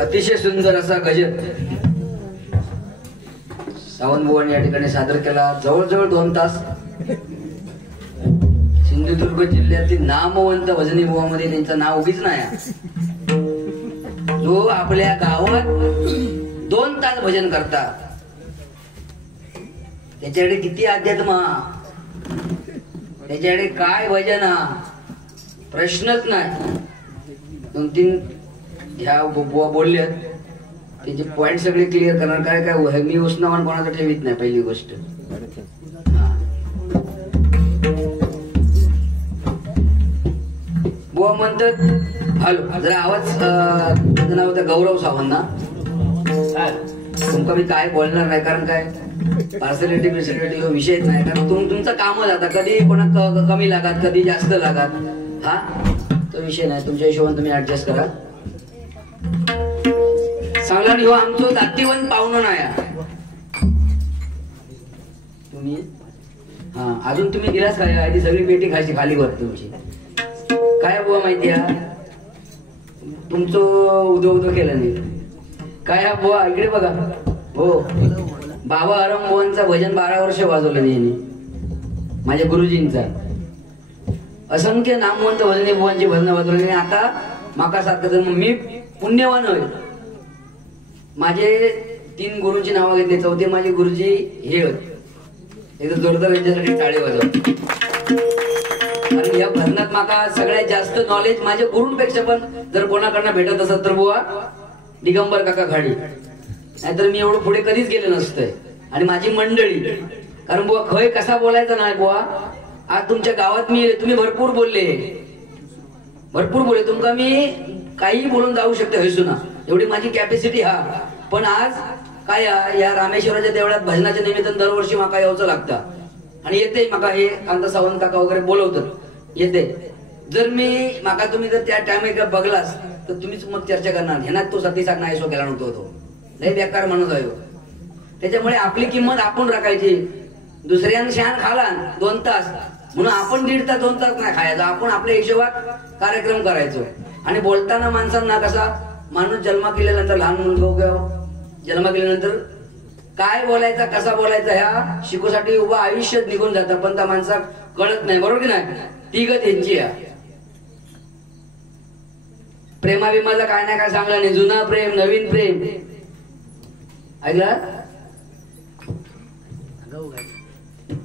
अतिशय सुंदर असा गजर सावंत बुवांनी या ठिकाणी सादर केला. जवळजवळ 2 तास. सिंधुदुर्ग जिल्ह्यातील नामवंत भजनी बुवामध्ये त्यांचं नाव उगीच नाही. जो आपल्या गावात 2 तास भजन करतात त्याच्याकडे किती अध्यात्म, त्याच्याकडे काय भजन, प्रश्नच नाही. 2-3 ह्या बुवा बोलले त्याचे पॉइंट सगळे क्लिअर करणार. काय मी उष्णवान कोणाचं ठेवीत नाही. पहिली गोष्ट बुवा म्हणतात हॅलो, जरा आवाज. त्याचं नाव होतं गौरव सावंत ना. तुमका मी काय बोलणार नाही, कारण काय पार्सलिटी बिर्सलिटी हा विषयच नाही. कारण तुमचं कामच आता कधी कोणा कमी लागात कधी जास्त लागात, हा तो विषय नाही. तुमच्या हिशोबाने तुम्ही ऍडजस्ट करा. सांगला हो आमचं जातीवंत पाहुणं नाही तुम्ही. हा अजून तुम्ही दिलास काय? आधी सगळी पेटी खायची खाली वर तुमची. काय बुवा माहिती आहे तुमचं उदो केलं नाही काय. हा बुवा इकडे बघा. हो बाबा अरम बुवांचं भजन 12 वर्ष वाजवलं यांनी, माझ्या गुरुजींचा. असंख्य नामवंत भजनी बुवांची भजन वाजवली. आता माका सारखं मी पुण्यवान होय. माझे 3 गुरुची नावं घेतली. 4थे माझे गुरुजी हे होते. एकदा जोरदार यांच्यासाठी टाळे वाजव. आणि या भजनात माका सगळ्यात जास्त नॉलेज माझ्या गुरूंपेक्षा पण जर कोणाकडनं भेटत असत तर बुवा दिगंबर काका खाडी. नाहीतर मी एवढं पुढे कधीच गेले नसतंय. आणि माझी मंडळी, कारण बुवा खय कसा बोलायचा नाही बुवा. आज तुमच्या गावात मी तुम्ही भरपूर बोलले, भरपूर बोलले. तुमका मी काही बोलून जाऊ शकते हैसुना, एवढी माझी कॅपॅसिटी. हा पण आज काय या रामेश्वराच्या देवळात भजनाच्या निमित्तानं दरवर्षी माका यावचं लागतं. आणि येते माका हे कांता सावंत काका वगैरे बोलवतात, येते. जर मी माका तुम्ही जर त्या टाइम एकदा बघलास तर तुम्हीच मग चर्चा करणार ह्यानात तो सतीसाक नाही सो केला नव्हतो, तो लय बेकार म्हणत आहे. त्याच्यामुळे आपली किंमत आपण राखायची. दुसऱ्यानं शान खाला 2 तास म्हणून आपण 1.5 तास 2 तास नाही खायचा. आपण आपल्या हिशोबात कार्यक्रम करायचो. आणि बोलताना माणसांना कसा माणूस जन्मा केल्यानंतर, लहान मुलगा जन्मा केल्यानंतर काय बोलायचा कसा बोलायचा ह्या शिकूसाठी उभा आयुष्य निघून जातं. पण त्या माणसात कळत नाही. बरोबर की नाही. ती गत यांची आहे. प्रेमाविमाचं काय नाही काय सांगलं नाही. जुना प्रेम नवीन प्रेम ऐकला.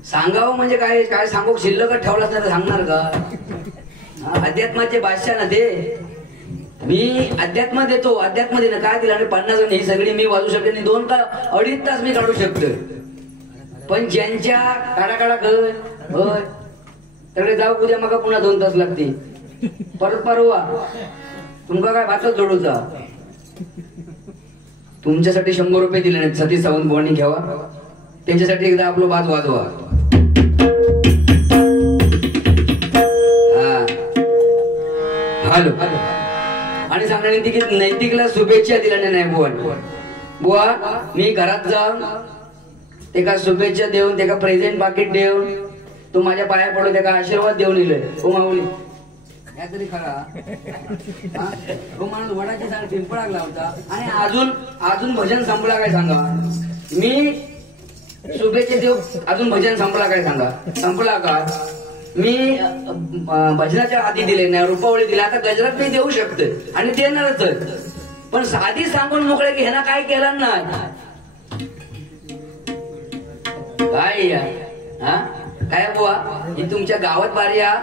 सांगावं म्हणजे काय काय सांगू. शिल्लक ठेवलाच नाही तर सांगणार का. अध्यात्माचे बादशाह ना ते. मी अध्यात्म देतो. अध्यात्म देणं काय दिलं. आणि 50 ही सगळी मी वाजू शकते नाही. 2 का 2.5 तास मी काढू शकतो. पण ज्यांच्या काढा होय त्याकडे जाऊ उद्या मग पुन्हा 2 तास लागते. परत परवा तुमका काय भातच जोडूचा. तुमच्यासाठी 100 रुपये दिले नाहीत. सतीश सावंत बुवांनी घ्यावा. त्यांच्यासाठी एकदा आपलं बाज वाजवा. हॅलो. आणि सांगण्याने ती की नैतिकला शुभेच्छा दिल्या नाही बुवा. बुवा मी घरात जाऊन त्याका शुभेच्छा देऊन त्याका प्रेझेंट पाकिट देऊन तो माझ्या पाया पडून त्याका आशीर्वाद देऊन दिले. हो माऊली तरी खरा. तो माणूस वडाची झाड पिंपळाक लावता. आणि अजून भजन संपला काय सांगा. मी शुभेच्छा देऊ अजून भजन संपला काय सांगा. संपला का. मी भजनाच्या आधी दिले नाही. रुपावळी दिली. आता गजरात मी देऊ शकते आणि देणारच. पण आधी सांगून मोकळे की ह्याना काय केलं नाही. काय हा काय बुवा ही तुमच्या गावात बारी या.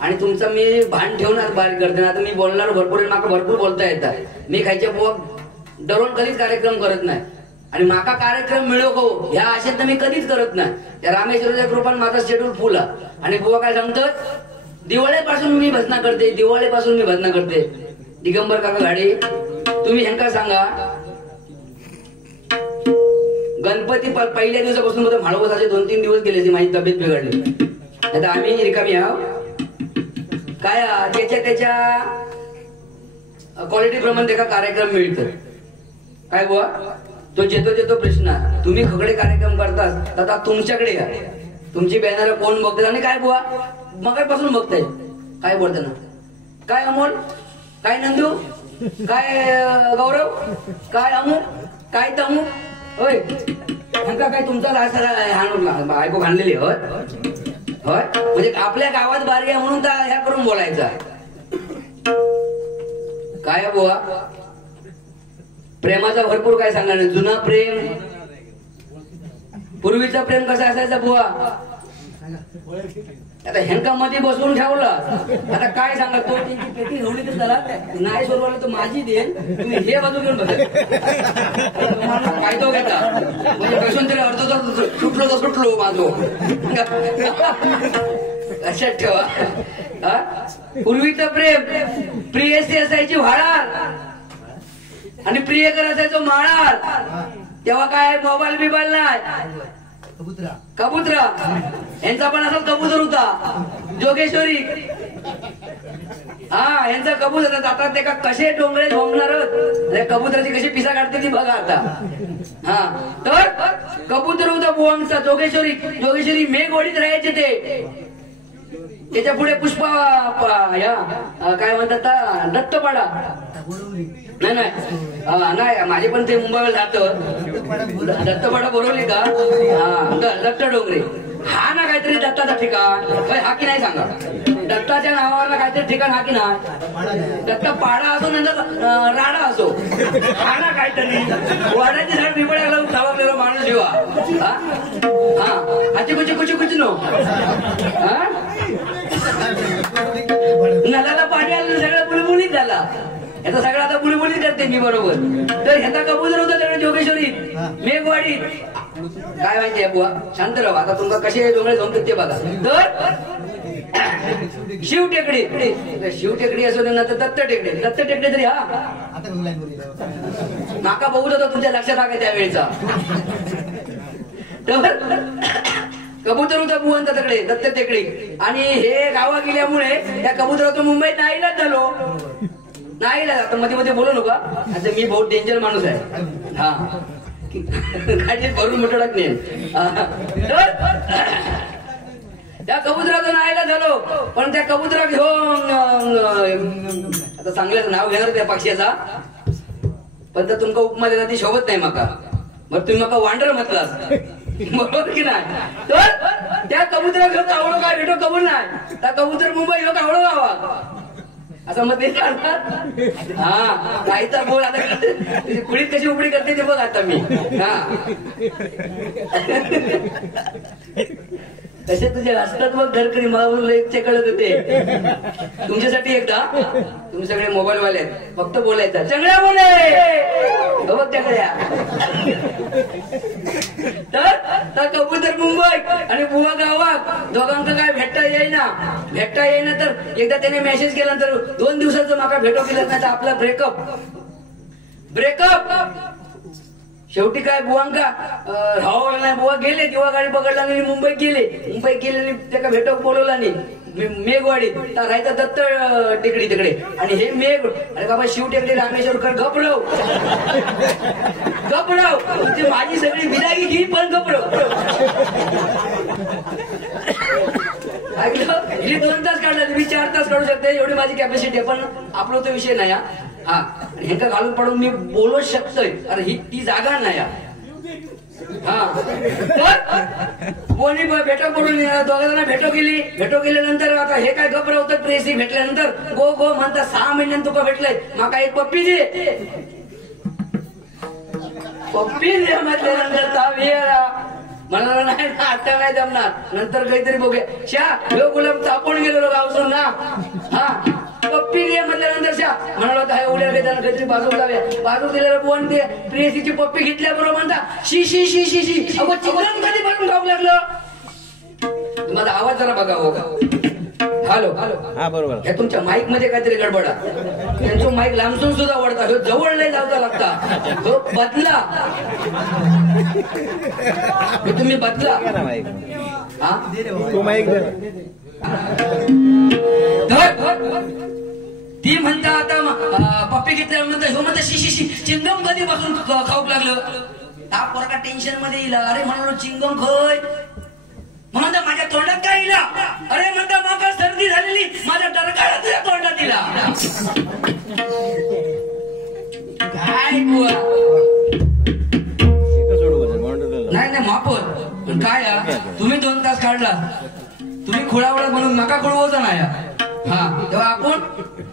आणि तुमचं मी भान ठेवून बारी करते. आता मी बोलणार भरपूर. माका भरपूर बोलता येतात. मी खायच्या बुवा डरून कधीच कार्यक्रम करत नाही. आणि माका कार्यक्रम मिळो को ह्या आशेत मी कधीच करत नाही. त्या रामेश्वराच्या कृपाने माझा शेड्यूल फुल. आणि बुवा काय सांगतात दिवाळीपासून मी भजना करते. दिवाळीपासून मी भजना करते. दिगंबर काका गाडी तुम्ही ह्यांका सांगा. गणपती पहिल्या दिवसापासून मला म्हाळवसाचे 2-3 दिवस गेले. माझी तब्येत बिघडली. आता आम्ही रिकामी आहोत. काय त्याच्या क्वालिटी प्रमाणे त्याचा कार्यक्रम मिळतो. काय बुवा तो जेतो प्रश्न. तुम्ही खगडे कार्यक्रम करतात आता तुमच्याकडे या. तुमची बॅनर कोण बघतात आणि काय बुवा मगापासून बघताय काय बोलताना काय अमोल, काय नंदू, काय गौरव, काय अमू, काय तमू, होय नका काय तुमचा ऐकू घाललेली होय होय, म्हणजे आपल्या गावात बारी आहे म्हणून तर ह्या करून बोलायचा. काय बुवा प्रेमाचा भरपूर काय सांगणार नाही. जुना प्रेम, पूर्वीचा प्रेम कसा असायचा बुवा, आता ह्यांका मध्ये बसवून ठेवला. आता काय सांगा, तो त्यांची पेटी घेऊन तर चला नाही सोडवायला तर माझी देईल, तुम्ही हे बाजू घेऊन बघा फायदा घेता. म्हणजे कसून तरी अर्ध सुटलो तर सुटलो माझो. लक्षात ठेवा, पूर्वीचं प्रेम प्रियसी असायची व्हाळार आणि प्रियकर असायचो माळार. तेव्हा काय मोबाईल बिबाईल नाही, कबुतरा यांचा पण असा कबूतर होता जोगेश्वरी. हा यांचा कबूतर आता ते का कसे डोंगरे झोंबणार, कबुतराची कशी पिसा काढते ती बघा आता. हा तर कबूतर होता बुवांचा जोगेश्वरी. जोगेश्वरी मेघवाडीत राहायचे ते. त्याच्या पुढे पुष्पा या काय म्हणतात दत्तपाडा, नाही नाही माझे पण ते मुंबईला जात. दत्तपाडा बोरवली का, दत्त डोंगरे. हा ना काहीतरी दत्ताचा ठिकाण हा की नाही सांगा. दत्ताच्या नावावर काहीतरी ठिकाण हा की नाही. दत्त पाडा असो नंतर राडा असो, हा ना काहीतरी. वाड्याची झाड पिपळ्या घालून चावलेला माणूस जेव्हा हा हाची कुची कुची कुची नो नलाला पाणी आलं सगळं बुलबुलीत झाला. याचा सगळं आता बुलबुलीत करते मी बरोबर. तर ह्याचा कबूतर होता सगळं जोगेश्वरीत मेघवाडीत. काय माहितीये बुवा, शांत राहा. आता तुमका कसे डोंगरे जमतात ते बघा. तर शिवटेकडी असो ना तर दत्त टेकडे तरी हा नाका बघूच होता तुमच्या लक्षात आला त्यावेळेचा. तर कबूतर होता बुवांचा तकडे दत्त टेकडी. आणि हे गावा गेल्यामुळे त्या कबुतराचं मुंबईत नाहीलाच झालो. नाहीलाच. आता मध्ये मध्ये बोलू नका, आता मी बहुत डेंजर माणूस आहे. हा गाडीत भरून मोठं टाकणे. त्या कबुतराचं नाहीला झालो. पण त्या कबुतरा घेऊन आता चांगल्याच नाव घेणार त्या पक्षाचा, पण तर तुमका उपमा देणार ती शोभत नाही माका. बरं तुम्ही माका वांडर म्हटलास बरोबर की नाही. तर त्या कबुतरा घेऊन आवडो काय भेटो कबूल नाही. त्या कबूतर मुंबई घेऊन आवडो गावा असं मग ते सांगतात. हा काहीचा बोल आता कुळीत कशी उकडी करते ते बघ आता मी. हा कसे तुझे असतात मग घरकरी मला एकचे कळत होते. तुमच्यासाठी एकदा तुम्ही सगळे मोबाईल वाले आहेत, फक्त बोलायचं चंगड्या बोले बघ चंगड्या. तर कबूतर मुंबई आणि बुवा गावात दोघांचं काय भेटता येईना. तर एकदा त्याने मेसेज केल्यानंतर 2 दिवसाचं माका भेटो केलं नाही तर आपला ब्रेकअप. शेवटी काय बुवांका हवा नाही. बुवा गेले तेव्हा गाडी पकडला नाही. मुंबईत गेले त्याला भेटो बोलवला नाही. मेघवाडीत तर राहायचा दत्त टेकडी तिकडे. आणि हे मेघ अरे बाबा शिव टेकडी रामेश्वरकर गपडव तुमची माझी सगळी विदागी घी पण गपडव. ऐकलं मी 2 तास काढला, मी 4 तास काढू शकते एवढी माझी कॅपॅसिटी आहे. पण आपला तो विषय नाही. हा ह्यांका घालून पडून मी बोलूच शकतोय. अरे ही ती जागा नाही. हा कोणी भेटो करून दोघांना भेटो गेल्यानंतर आता हे काय घबरवतात. प्रेसी भेटल्यानंतर गो म्हणतात 6 महिन्यात तुका भेटलंय माका एक पप्पी दे म्हटल्यानंतर म्हणाला नाही ना आता नाही जमणार, नंतर काहीतरी बघूया. ह्यो गुलाब तापून गेलो गावसून ना. हा पप्पी दे म्हटल्यानंतर म्हणाला होता उड्या घेताना काहीतरी बाजू लाव्या. बाजू दिलेला बोन ते प्रेयसीची पप्पी घेतल्याबरोबर म्हणता शी शी शी शी शी अगो चिकन कधी भरून खाऊ लागलं. माझा आवाज जरा बघा हो. हॅलो हा बरोबर. या तुमच्या माईक मध्ये काहीतरी गडबडा. त्यांचं माईक लांबसून सुद्धा वडता. ह्यो जवळ नाही लावता लागता. तो बदला तुम्ही बदला. हा ती म्हणता आता पप्पी घेतल्या म्हणता शी चिंगम कधी पासून खाऊ लागलं. हा पोरका टेन्शन मध्ये येईल. अरे म्हणालो चिंगम खय म्हणता माझ्या तोंडात काय येईल. अरे म्हणता माका सर्दी झालेली माझ्या डरकाळा तुझ्या तोंडात दिला. काय बुवा नाही नाही मापत पण काय तुम्ही 2 तास काढला तुम्ही खुळावळा म्हणून नका खुळवचा नाही हा तेव्हा आपण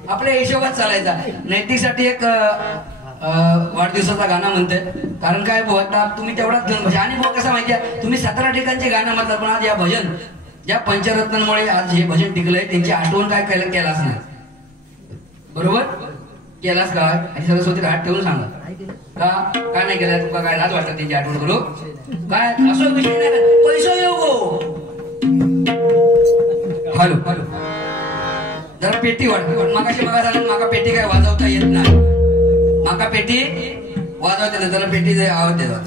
आपल्या हिशोबात चालायचा. नैतिकसाठी एक वाढदिवसाचा गाणं म्हणते कारण काय बुवा तुम्ही तेवढाच घेऊन भजन आणि बुवा कसं माहितीये तुम्ही 17 ठिकाणचे गाणं म्हटलं पण आज या भजन ज्या पंचरत्नांमुळे आज हे भजन टिकलंय त्यांची आठवण काय केलाच नाही. बरोबर केलास काय आणि सरस्वती हात ठेवून सांगा का नाही केलाय तुका काय लाज वाटत त्यांची आठवण करू काय असं विषय नाही पैसा येऊ. हॅलो हॅलो जरा पेटी वाटते मागाशी बघा झालं माका पेटी काय वाजवता येत नाही. माका पेटी वाजवते ना जरा पेटी आवाज देतात.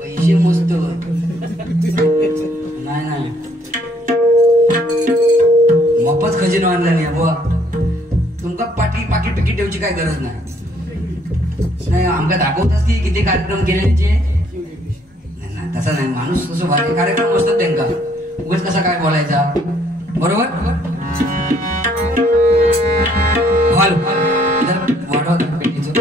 पैसे मस्त नाही मफत खजिनो आणला नाही बुवा तुमका पाकिट पिकीट ठेवची काय गरज नाही. आमका दाखवताच की किती कार्यक्रम केले नाही तसा नाही माणूस तसं भारी कार्यक्रम असतात त्यांना उगाच कसा काय बोलायचा. बरोबर वाढवा पेटीचं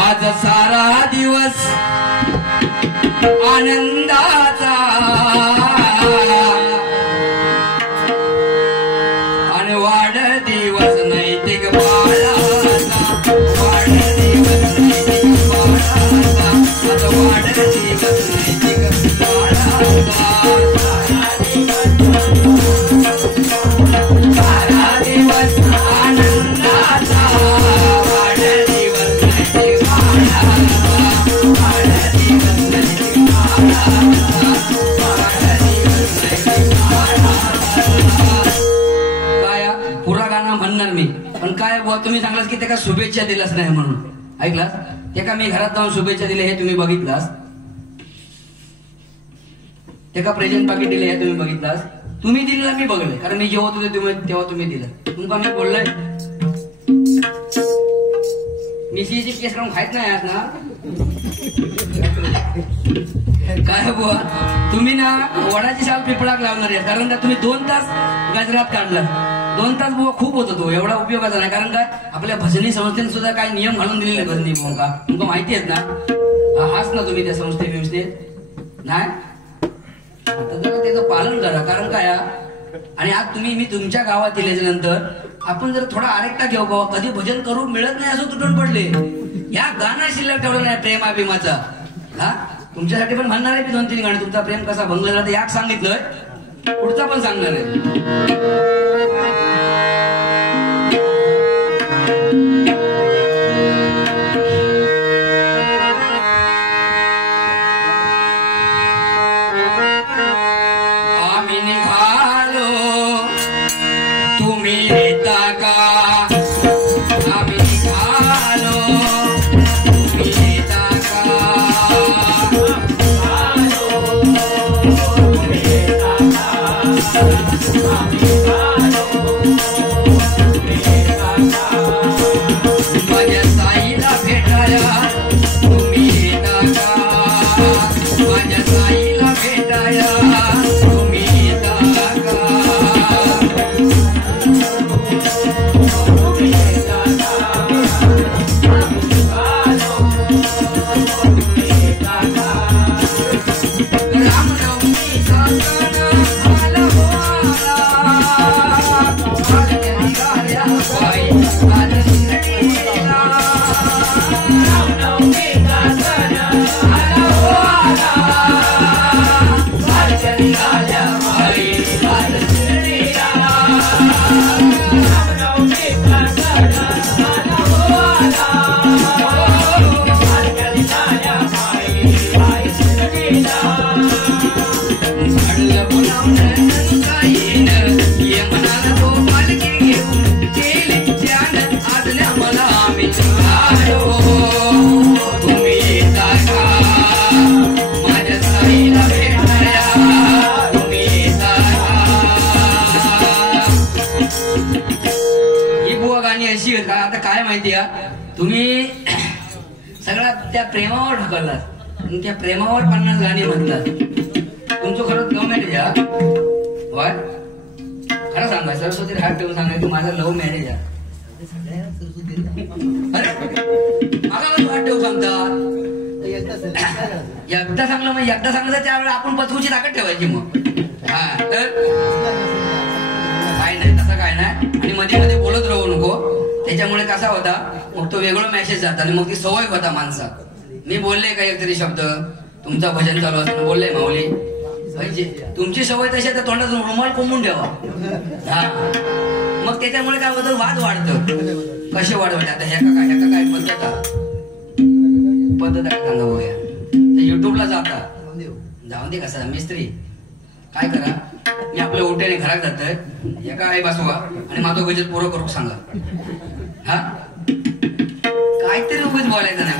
आज सारा दिवस आनंदाचा आणि वाढदिवस नैतिक बाळाचा वाढदिवस नैतिक बाळाचा आज वाढदिवस नैतिक बाळाचा सारा दिवस आनंदाचा पुरा गाणं म्हणणार मी पण काय बुवा तुम्ही सांगलास की त्याला शुभेच्छा दिलाच नाही म्हणून ऐकलास त्याका मी घरात जाऊन शुभेच्छा दिले हे तुम्ही बघितलास. त्याका प्रेझेंट पाकिट दिले हे तुम्ही बघितलास. तुम्ही दिलेला मी बघले कारण मी जेव्हा होते तेव्हा तुम्ही दिलं. तुमका मी बोललोय मी सीची केस करून खायच नाही आज ना काय बुवा तुम्ही ना वडाची साल पिपळाक लावणार आहे कारण का तुम्ही 2 तास गजरात काढला 2 तास बुवा खूप होतो तो एवढा उपयोगाचा नाही कारण काय आपल्या भजनी संस्थेने सुद्धा काय नियम घालून दिलेले भजनी बुवा तुमका माहिती आहेत ना हाच ना तुम्ही त्या संस्थेत नाही आता जरा त्याचं पालन करा कारण काय आणि आज मी तुमच्या गावात दिल्याच्या आपण जर थोडा आरेकटा घेऊ बाबा कधी भजन करू मिळत नाही असं तुटून पडले या गाणं शिल्लक ठेवलं नाही प्रेमाभिमाचा हा तुमच्यासाठी पण म्हणणार आहे मी 2-3 गाणं तुमचा प्रेम कसा भंग झाला ते याक सांगितलंय पुढचा पण सांगणार आहे. आम्ही निघालो तुम्ही येता का आम्ही निघालो तुम्ही येता का तुम्ही येता का आम्ही निघालो बोलले का आता काय माहिती आहे तुम्ही सगळा त्या प्रेमावर ढकललात आणि त्या प्रेमावर 50 गाणी म्हणतात. तुमचं खरंच लव्ह मॅरेज आहे वाय खरं सांगा सरस्वती हात ठेवून सांगायचं माझं लव्ह मॅरेज आहे. अरे मागा हात ठेवून सांगतात एकदा सांगलं मग एकदा सांगलं त्यावेळेला आपण पचवूची ताकद ठेवायची मग. हा तर काय नाही तसं काय नाही आणि मध्ये मध्ये बोलत राहू नको त्याच्यामुळे कसा होता मग तो वेगळं मेसेज जाता आणि मग ती सवय होता माणसात. मी बोलले का एक तरी शब्द तुमचा भजन चालू असताना बोलले माऊली तुमची सवय तशी तर तोंडात रुमाल कोंबून ठेवा. हा मग त्याच्यामुळे काय होतं वाद वाढतं. कसे वाढवते आता ह्या का काय पद्धत काय सांगा बघूया. युट्यूबला जाता जाऊन दे कसा मिस्त्री काय करा मी आपल्या ओट्याने घरात जातोय एका आई बसवा आणि माझं गजर पुरं करू सांगा. हा काहीतरी उगीच बोलायचं नाही.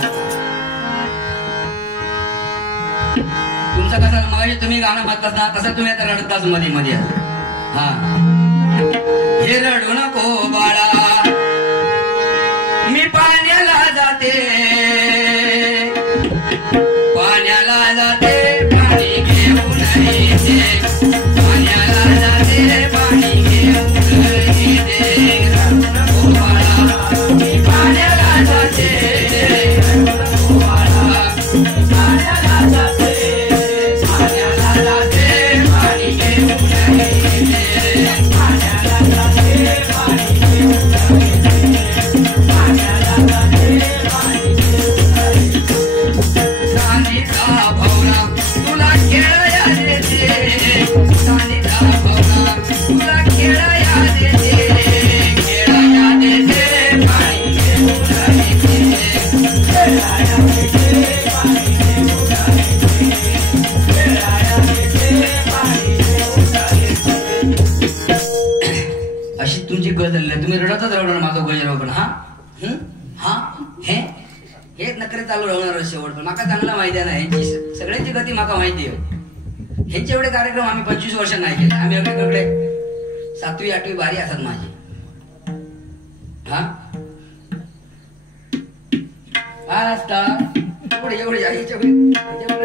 तुमचं कसं मग तुम्ही गाणं म्हणतात ना तसं तुम्ही आता रडताच मध्ये मध्ये. हा हे रडू नको बाळा मी पाण्याला जाते पाण्याला जाते पाणी घेऊन येते पाण्याला जाते पाणी घेऊन येते रडू नको बाळा मी पाण्याला जाते रडू नको बाळा पाण्याला जाते पाण्याला जाते पाणी घेऊन येते पाण्याला जाते पाणी घेऊन येते पाण्याला जाते पाणी घेऊन सांगितला भावना तुला खेळाया देते सांगितला भावना तुला खेळाया देते खेळाया देते पाणी घेऊन येते खेळाया देते पाणी घेऊन येते खेळाया देते पाणी घेऊन येते. अशी तुमची गजल तुम्ही रडतच रडणार माझं गजर पण. हा हा हे हे नखरे चालू राहणार शेवट पण माका चांगला माहिती आहे ना ह्यांची सगळ्यांची गती माका माहिती आहे. ह्यांचे एवढे कार्यक्रम आम्ही 25 वर्ष नाही केले. आम्ही आपल्याकडे 7वी 8वी बारी असतात माझी. हा एवढे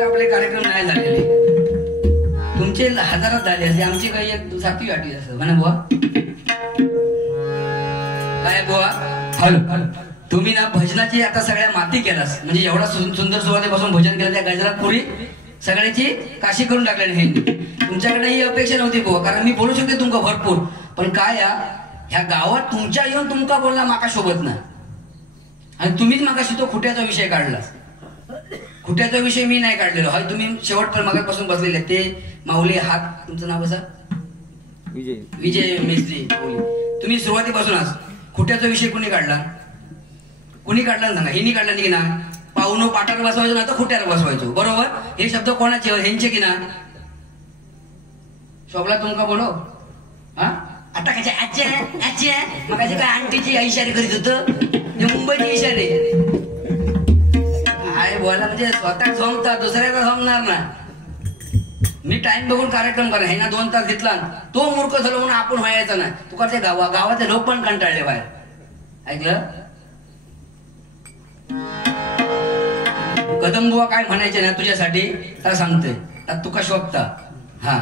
आपले कार्यक्रम नाही झालेले. तुमचे हजारात झाले असे आमची काही 7वी 8वी असतात म्हणा बुवा. काय बुवा हॅलो तुम्ही ना भजनाची आता सगळ्या माती केलास म्हणजे एवढा सुंदर सुरुवातीपासून भजन केलं त्या गजरात पुरी सगळ्याची काशी करून टाकली ह्यांनी. तुमच्याकडे ही अपेक्षा नव्हती बुवा कारण मी बोलू शकते तुमका भरपूर पण काय ह्या गावात तुमच्या येऊन तुमका बोलला माका शोभत ना आणि तुम्हीच मागाशी तो खुट्याचा विषय काढला. खुट्याचा विषय मी नाही काढलेलो हा तुम्ही शेवटपर्यंत मागापासून बसलेले ते माऊली हात तुमचं नाव कसं विजय मेस्त्री तुम्ही सुरुवातीपासूनच खुट्याचा विषय कुणी काढला सांगा. हिनी काढला की ना पाहुणो पाटाला बसवायचो ना तर खुट्याला बसवायचो बरोबर. हे शब्द कोणाचे ह्यांचे की ना शोभला तुमका बोलो. हा आता कशा आजचे मग काय आंटीची इशारे करीत होतं मुंबईचे इशारे काय बोला म्हणजे स्वतः झोंबता दुसऱ्याचा झोंबणार ना. मी टाइम बघून कार्यक्रम करा हे ना 2 तास घेतला तो मूर्ख झालो म्हणून आपण व्हायचा ना. तुका ते गावाचे लोक पण कंटाळले बाहेर ऐकलं. कदमबुवा काय म्हणायचे ना तुझ्यासाठी तर सांगते तर तुका शोभता. हा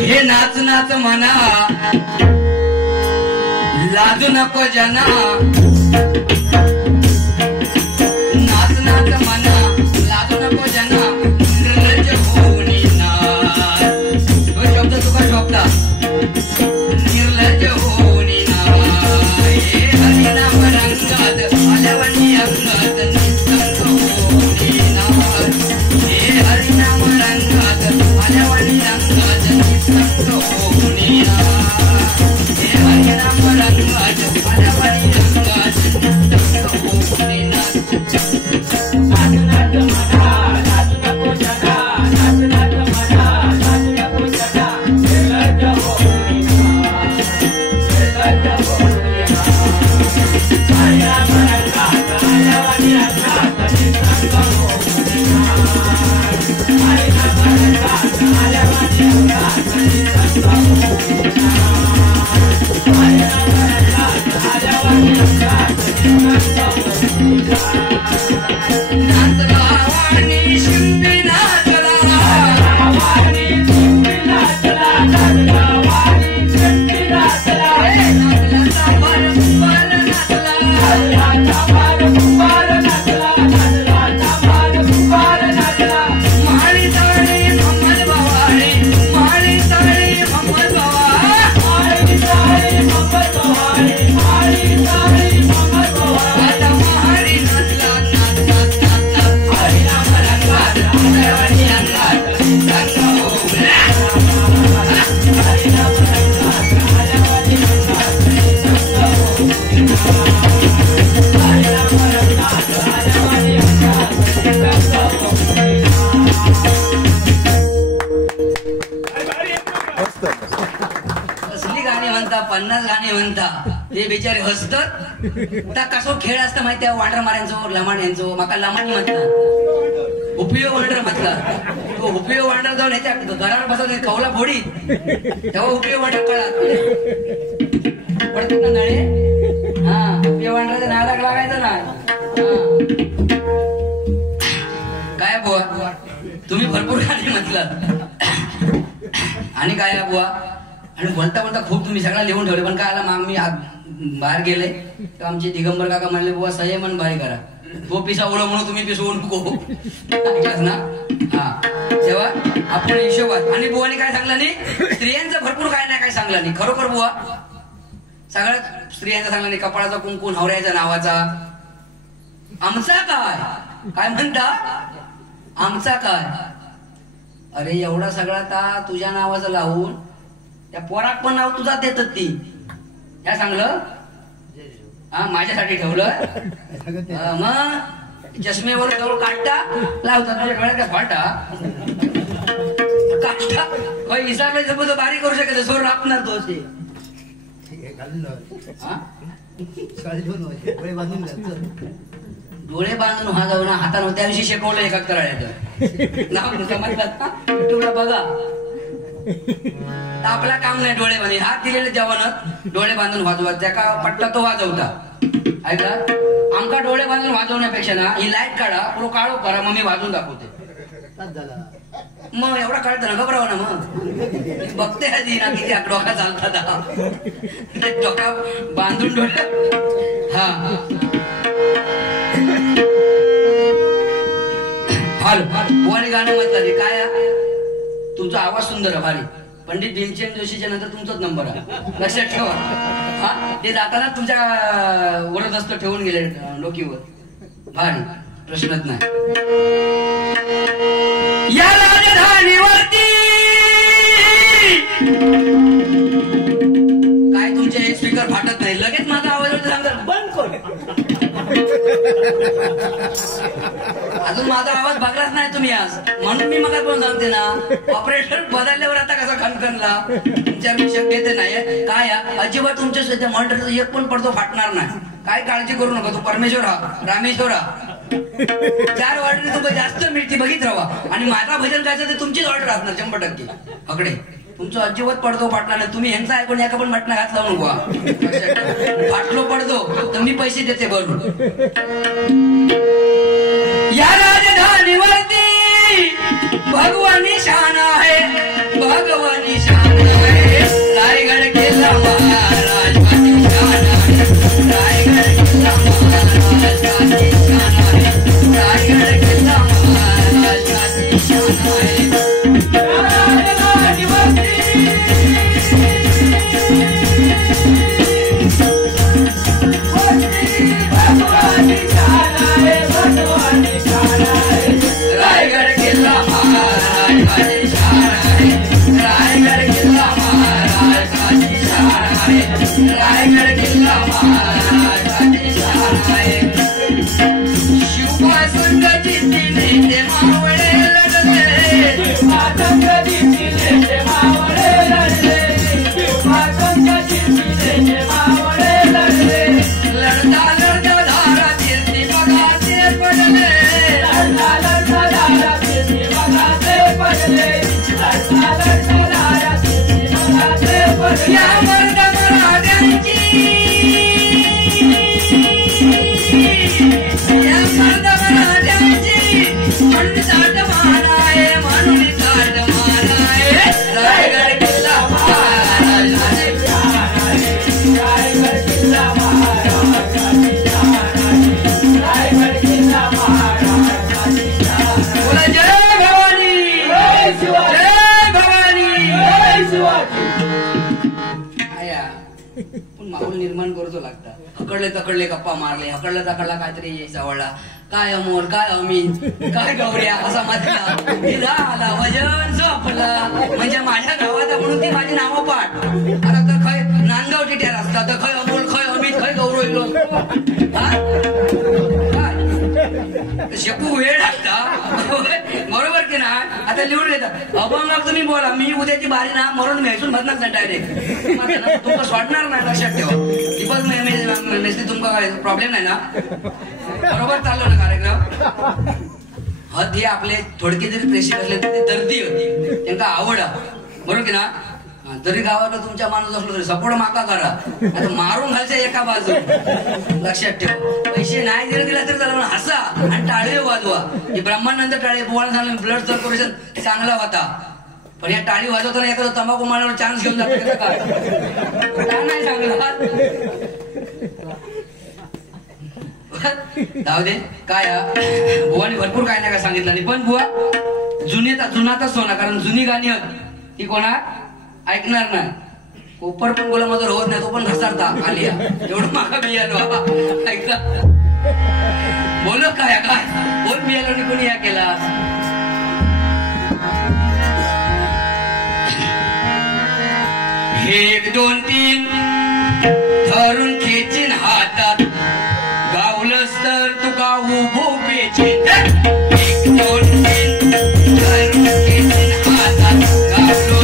हे नाच नाच म्हणा लाजू नको जना नाच नाच म्हणा लाजू नको जना निर्लज्ज होऊन नाच. तो शब्द तुका शोभता निर्लज्ज होऊन हे हरिनाम रंगात आल्यावणी अंगात निसंग होऊन नाच. हे हरिनाम रंगात आल्यावणी अंगात निसंग होऊन नाच. हे हरिनाम रंगात आल्यावणी अंगात निसंग होऊन नाच. नाच नाच म्हणा नाच नको जना नाच नाच म्हणा नाच नको जना निर्लज्ज होऊन नाच निर्लज्ज होऊन I 50 गाणे म्हणता ते बिचारे हसतात. त्या कसो खेळ असतं माहिती आहे, वांडर माऱ्यांचो लमाण यांचो. माका लमाणी म्हणतात, उपयोग वांडर म्हटला. तो उपयोग वांडर जाऊन ह्याच्या घरावर बसत कौला फोडी, तेव्हा उपयोग वांडर कळत पडतात ना नळे. हा, उपयोग वांडराच्या नादाक लागायचं ना. काय बुवा तुम्ही भरपूर गाणी म्हटलं. आणि काय बुवा, आणि बोलता बोलता खूप तुम्ही सगळं लिहून ठेवले. पण काय आला मग मी बाहेर गेले तर आमचे दिगंबर काका म्हणले बुवा संयमन बाहेर करा, तो पिसावलं म्हणून तुम्ही पिसवू नको ना. हा, तेव्हा आपण हिशोबात. आणि बुवाने काय सांगलं नाही, स्त्रियांचं भरपूर काय नाही काय सांगलं नाही. खरोखर बुवा सगळ्यात स्त्रियांचं सांगलं नाही. कपाळाचा कुंकू नवऱ्याच्या नावाचा. आमचा काय म्हणता, आमचा काय. अरे एवढा सगळा ता तुझ्या नावाचं लावून त्या पोराक पण नाव तुझा देतात ती. काय सांगलं, हा माझ्यासाठी ठेवलं. मग चष्मेवर जवळ काढता लावतात, माझ्या डोळ्यात फाटा काढता काही विसरलं जर बारीक करू शकत सोड रापणार तो असे. डोळे बांधून हा जाऊ ना हातानं त्या दिवशी शिकवलं एका तळायचं नाव समजतात ना तुला बघा. आपला काम नाही डोळे बांधून, हात दिलेले जवानात डोळे बांधून वाजवा, त्या पट्टा तो वाजवता. ऐका, आमका डोळे बांधून वाजवण्यापेक्षा ना ही लाईट काढा, पुरो काळो करा, मग मी वाजवून दाखवते. मग एवढा काढता ना घबराव ना. मग बघते आधी ना किती डोका चालतात, डोका बांधून डोळे. हा हॅलो, कोणी गाणं म्हणतात काय, तुमचा आवाज सुंदर आहे भारी. पंडित भीमसेन जोशीच्या नंतर तुमचाच नंबर आहे, लक्षात ठेवा. हा, ते जाताना तुमच्या वरदस्त ठेवून गेले डोकीवर, भारी, प्रश्नच नाही. या राजधानीवरती काय तुमचे एक स्पीकर फाटत नाही, लगेच माझा आवाज सांगतात बंद कर. अजून माझा आवाज बघलाच नाही तुम्ही आज, म्हणून मी मग पण सांगते ना, ऑपरेटर बदलल्यावर आता कसा खणखणला तुमच्या शक्य येते नाही. काय अजिबात तुमच्या सध्या मॉनिटरचा एक पण पडतो फाटणार नाही. काय काळजी करू नका, तू परमेश्वर हा, रामेश्वर हा. 4 ऑर्डर तुम्हाला जास्त मिळते बघित राहा. आणि माझा भजन गायचं ते तुमचीच ऑर्डर असणार 100%. अकडे तुमचं अजिबात पडतो फाटणार नाही. तुम्ही ह्यांचा ऐकून याका पण म्हटणार हात लावून गोवा फाटलो पडतो तर मी पैसे देते बरोबर. या राजधानीवरती भगवानी शान आहे, भगवानी शान आहे. रायगड किल्ला महाराज शान आहे, रायगड किल्ला महाराज शान आहे, रायगड किल्ला महाराज शान आहे. निर्माण करतो लागता. हकडले तकडले गप्पा मारले, हकडला तकडला काहीतरी जवळला, काय अमोल काय अमीन काय गौऱ्या असा म्हटला आला वजन झोपला. म्हणजे माझ्या गावात म्हणून ती माझी नावं पाठ. आता तर खय नांदगाव टिट्यार असतात, तर खय अमोल खय अमित खय गौरव शकू वेळ लागता बरोबर की ना. आता लिहून घेतात अभंग तुम्ही बोला मी उद्याची बारी ना मरून घ्यायचून म्हणणार ना डायरेक्ट तुमका सोडणार नाही लक्षात ठेवा. दीपक तुमका काय प्रॉब्लेम नाही ना बरोबर चाललो ना कार्यक्रम. हे आपले थोडके जरी प्रेशर असले तरी दर्दी होती त्यांना आवड बरोबर की ना. तरी गावाला तुमच्या माणूस असलो तरी सपोर्ट माका करा आता मारून घालच्या एका बाजू लक्षात ठेवा. पैसे नाही जरी दिला तरी झालं हसा आणि टाळी वाजवा. ही ब्रह्मानंद टाळी बोळा झालं ब्लड सर्क्युलेशन चांगला होता पण या टाळी वाजवताना एखादा तंबाखू मारण्यावर चान्स घेऊन जातो काय नाही चांगलं जाऊ दे. काय बुवानी भरपूर काय नाही काय सांगितलं नाही पण बुवा जुनातच सोना कारण जुनी गाणी ती कोणा ऐकणार नाही. कोपर पण बोला माझं होत नाही तो पण घसरता खाली एवढं मागा मी आलो ऐकला बोल काय बोल मी आलो आणि कोणी या केला. एक दोन तीन धरून खेचीन हातात गावलंच तर तुका उभो पेचीन. एक दोन तीन धरून खेचीन हातात गावलो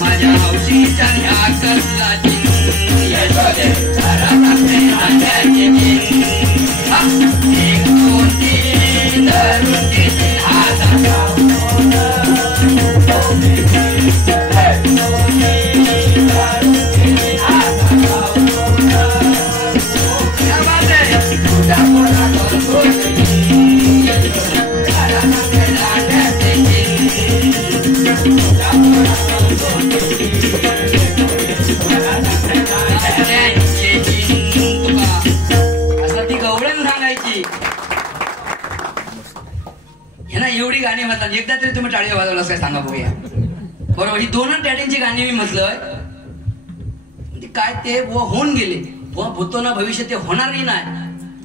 माझ्या हौशीच्या ह्या कसला एक दोन तीन धरून घेतील हातात एवढी गाणी म्हणतात एकदा तरी तुम्ही टाळी वाजवलं काय सांगा बघूया. बरोबर ही दोन टॅडींची गाणी मी म्हटलंय काय ते होऊन गेले भूतो ना भविष्य ते होणारही नाही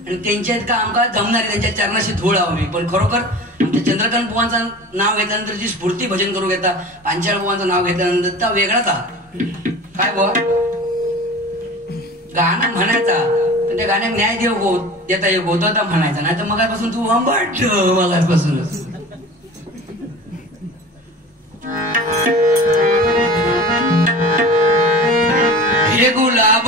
आणि त्यांच्या इतका आमका जमणार त्यांच्या चरणाशी धूळ हवी. पण खरोखर आमच्या चंद्रकांत बुवांचं नाव घेतल्यानंतर जी स्फूर्ती भजन करू घेता पांचाळ बुवांचं नाव घेतल्यानंतर त्या वेगळाच काय बुवा गाणं म्हणायचा पण त्या गाण्यात न्याय देता येऊ होता म्हणायचा नाही तर मगापासून तू आंबट मगापासूनच हे गुलाब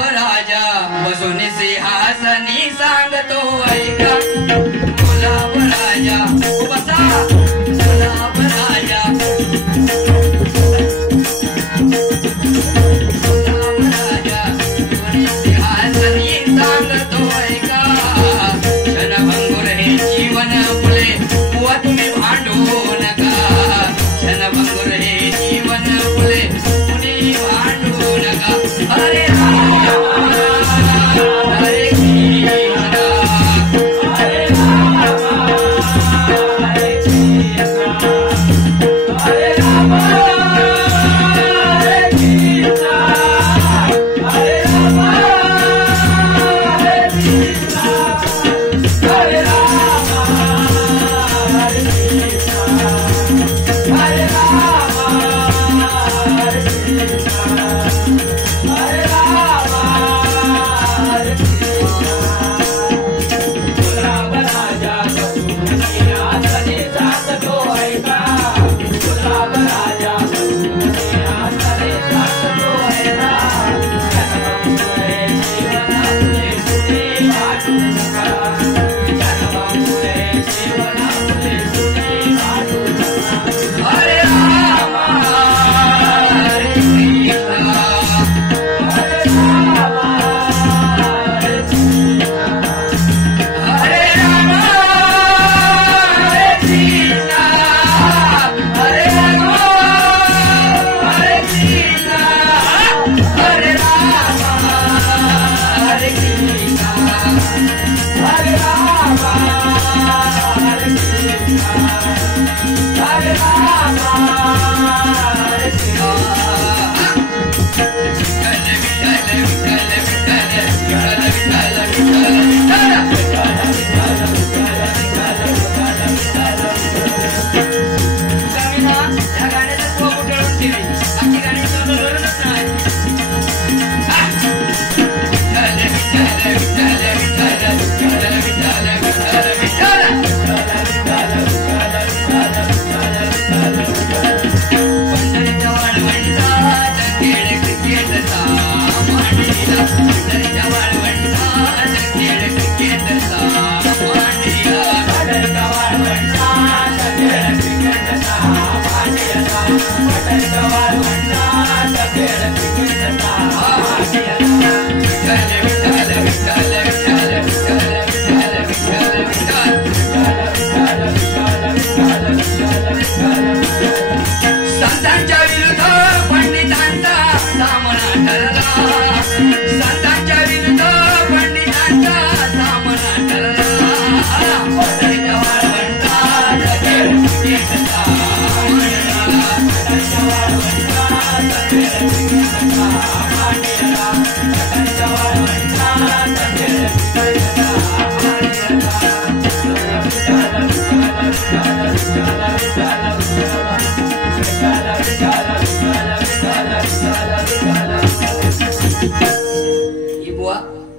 राजा बसून सिंहासनी सांगतो ऐका. गुलाब राजा बसा गुलाब राजा गुलाब राजा सिंहासनी सांगतो ऐका. क्षणभंगुर हे जीवन फुले बुवा तुम्ही भांडू नका. क्षणभंगुर हे जीवन फुले कुणी भांडू नका. हरे हरे कृष्णा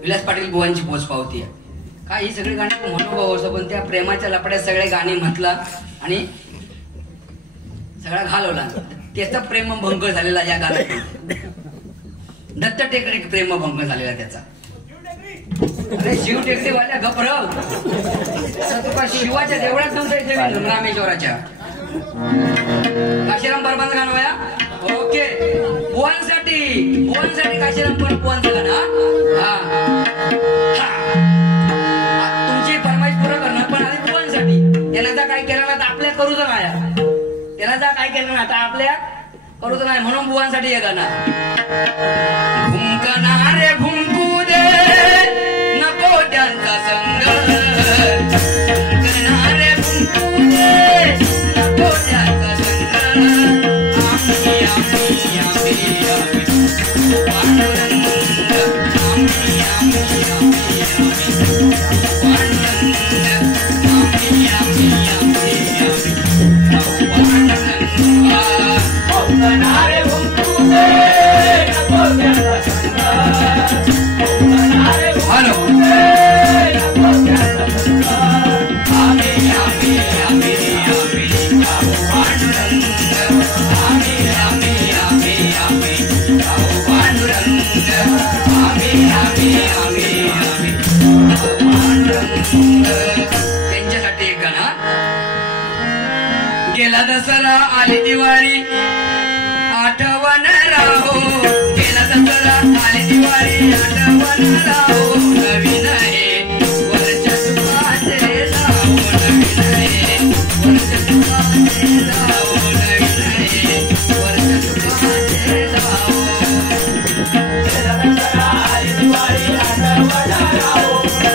विलास पाटील बुवांची पोच पावती आहे काय ही सगळी गाणी म्हणू असं पण त्या प्रेमाच्या लपड्यात सगळे गाणी म्हटला आणि सगळा घालवला त्याचा प्रेमभंग झालेला या गाण्यात दत्त टेकडे प्रेमभंग झालेला त्याचा अरे शिव टेकडे वाल्या गपरव तुका शिवाच्या देवळात नव्हतं रामेश्वराच्या काशीराम परबंध गाणवया ओके बुवांसाठी काशीराम पण बुवांचं गाणं हा तुमची फरमाईश पूर्ण करणार पण आधी बुवांसाठी त्याला जर काय केलं ना तर आपल्या करूच नाही त्याला जर काय केलं ना आता आपल्या करूच नाही म्हणून बुवांसाठी हे गाणं घुमकणारे घुमकू दे नको त्यांचा संग घुमकणारे घुमकू दे नको त्यांचा संग त्यांच्यासाठी एक गाणं गेला दसरा आली दिवाळी आठवण राहो गेला दसरा आली दिवाळी आठवण राहो नवीन आहे वरच्या सुखाचे जाऊ नवीन आहे वरच्या सुखाचे जाऊ नवीन आहे वरच्या सुखाचे जाऊ गेला दसरा आली दिवाळी आठवण राहो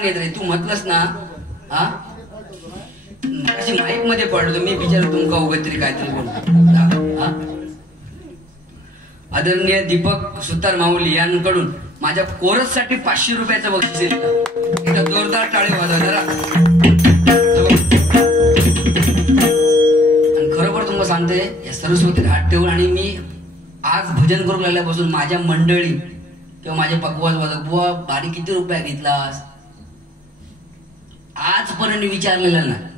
गाणी आहेत रे. तू म्हटलंस ना हा अशी माईक मध्ये पडलो मी बिचार तुमका उगत तरी काहीतरी बोलतो. आदरणीय दीपक सुतार माऊली यांकडून माझ्या कोरस साठी 500 रुपयाचं बक्षीस येतं. जोरदार टाळी वाजवा जरा. आणि खरोखर तुम्हाला सांगते या सरस्वती हात ठेवून आणि मी आज भजन करू लागल्यापासून माझ्या मंडळी किंवा माझे पकवास वाजक बुवा भारी किती रुपया घेतलास आजपर्यंत विचारलेलं नाही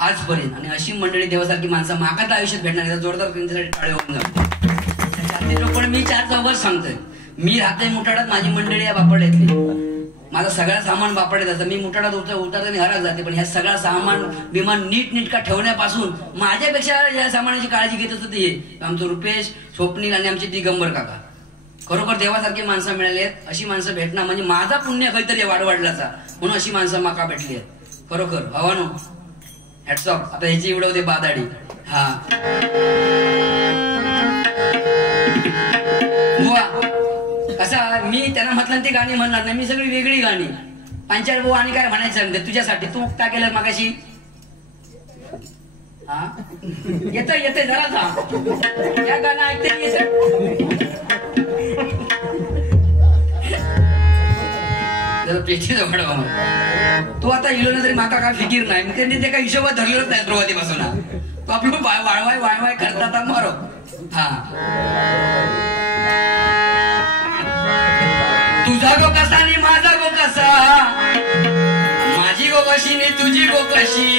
आजपर्यंत. आणि अशी मंडळी देवासारखी माणसं माका तर आयुष्यात भेटणार. जोरदार त्यांच्यासाठी टाळे होऊन जातो. पण मी 4 चौघ सांगतोय. मी राहतोय मुठाडात. माझी मंडळी आहे बापड्यातली. माझं सगळं सामान बापड्यात असतं. मी मुठाडात उतरताना घरात जाते. पण ह्या सगळा सामान विमान नीटनेटका ठेवण्यापासून माझ्यापेक्षा या सामानाची काळजी घेत असतं ते आमचं रुपेश, स्वप्नील आणि आमचे दिगंबर काका. खरोखर देवासारखी माणसं मिळाली आहेत. अशी माणसं भेटणं म्हणजे माझा पुण्य काहीतरी वाढवाडलाचा. म्हणून अशी माणसं माका भेटली आहेत. खरोखर हवानो हॅट्स ऑफ. आता ह्याची उडवते बादाडी. हा बुवा कसा मी त्यांना म्हटलं ती गाणी म्हणणार नाही. मी सगळी वेगळी गाणी. पंचायत बुवा आणि काय म्हणायचं सांगते तुझ्यासाठी. तू काय केलं मागाशी हा येतंय जरा सांग. या गाणं ऐकते येत पेची जवळ. तू आता इलो ना तरी माका काय फिकीर नाही. त्यांनी ते काय हिशोबात धरलेलंच नाही सुरुवातीपासून. तो आपलं वाळवाय करतात मारो. हा तुझा गो कसा आणि माझा गो कसा. माझी गो कशी आणि तुझी गो कशी.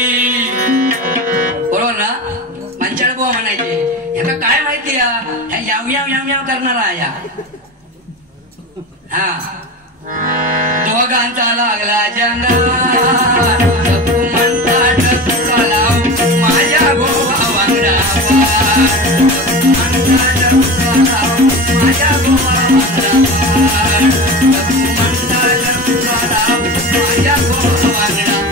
बरोबर ना. पंचाळ बुवा म्हणायचे. ह्याला काय माहिती ह्या याव करणारा या. हा दोघांचा लागला जंगा म्हणतात तुका लाव माझ्या गोवा वांगडा. म्हणतात तुका लाव माझ्या गोवा वांगडा. म्हणतात तुका लाव माझ्या गोवा वांगडा.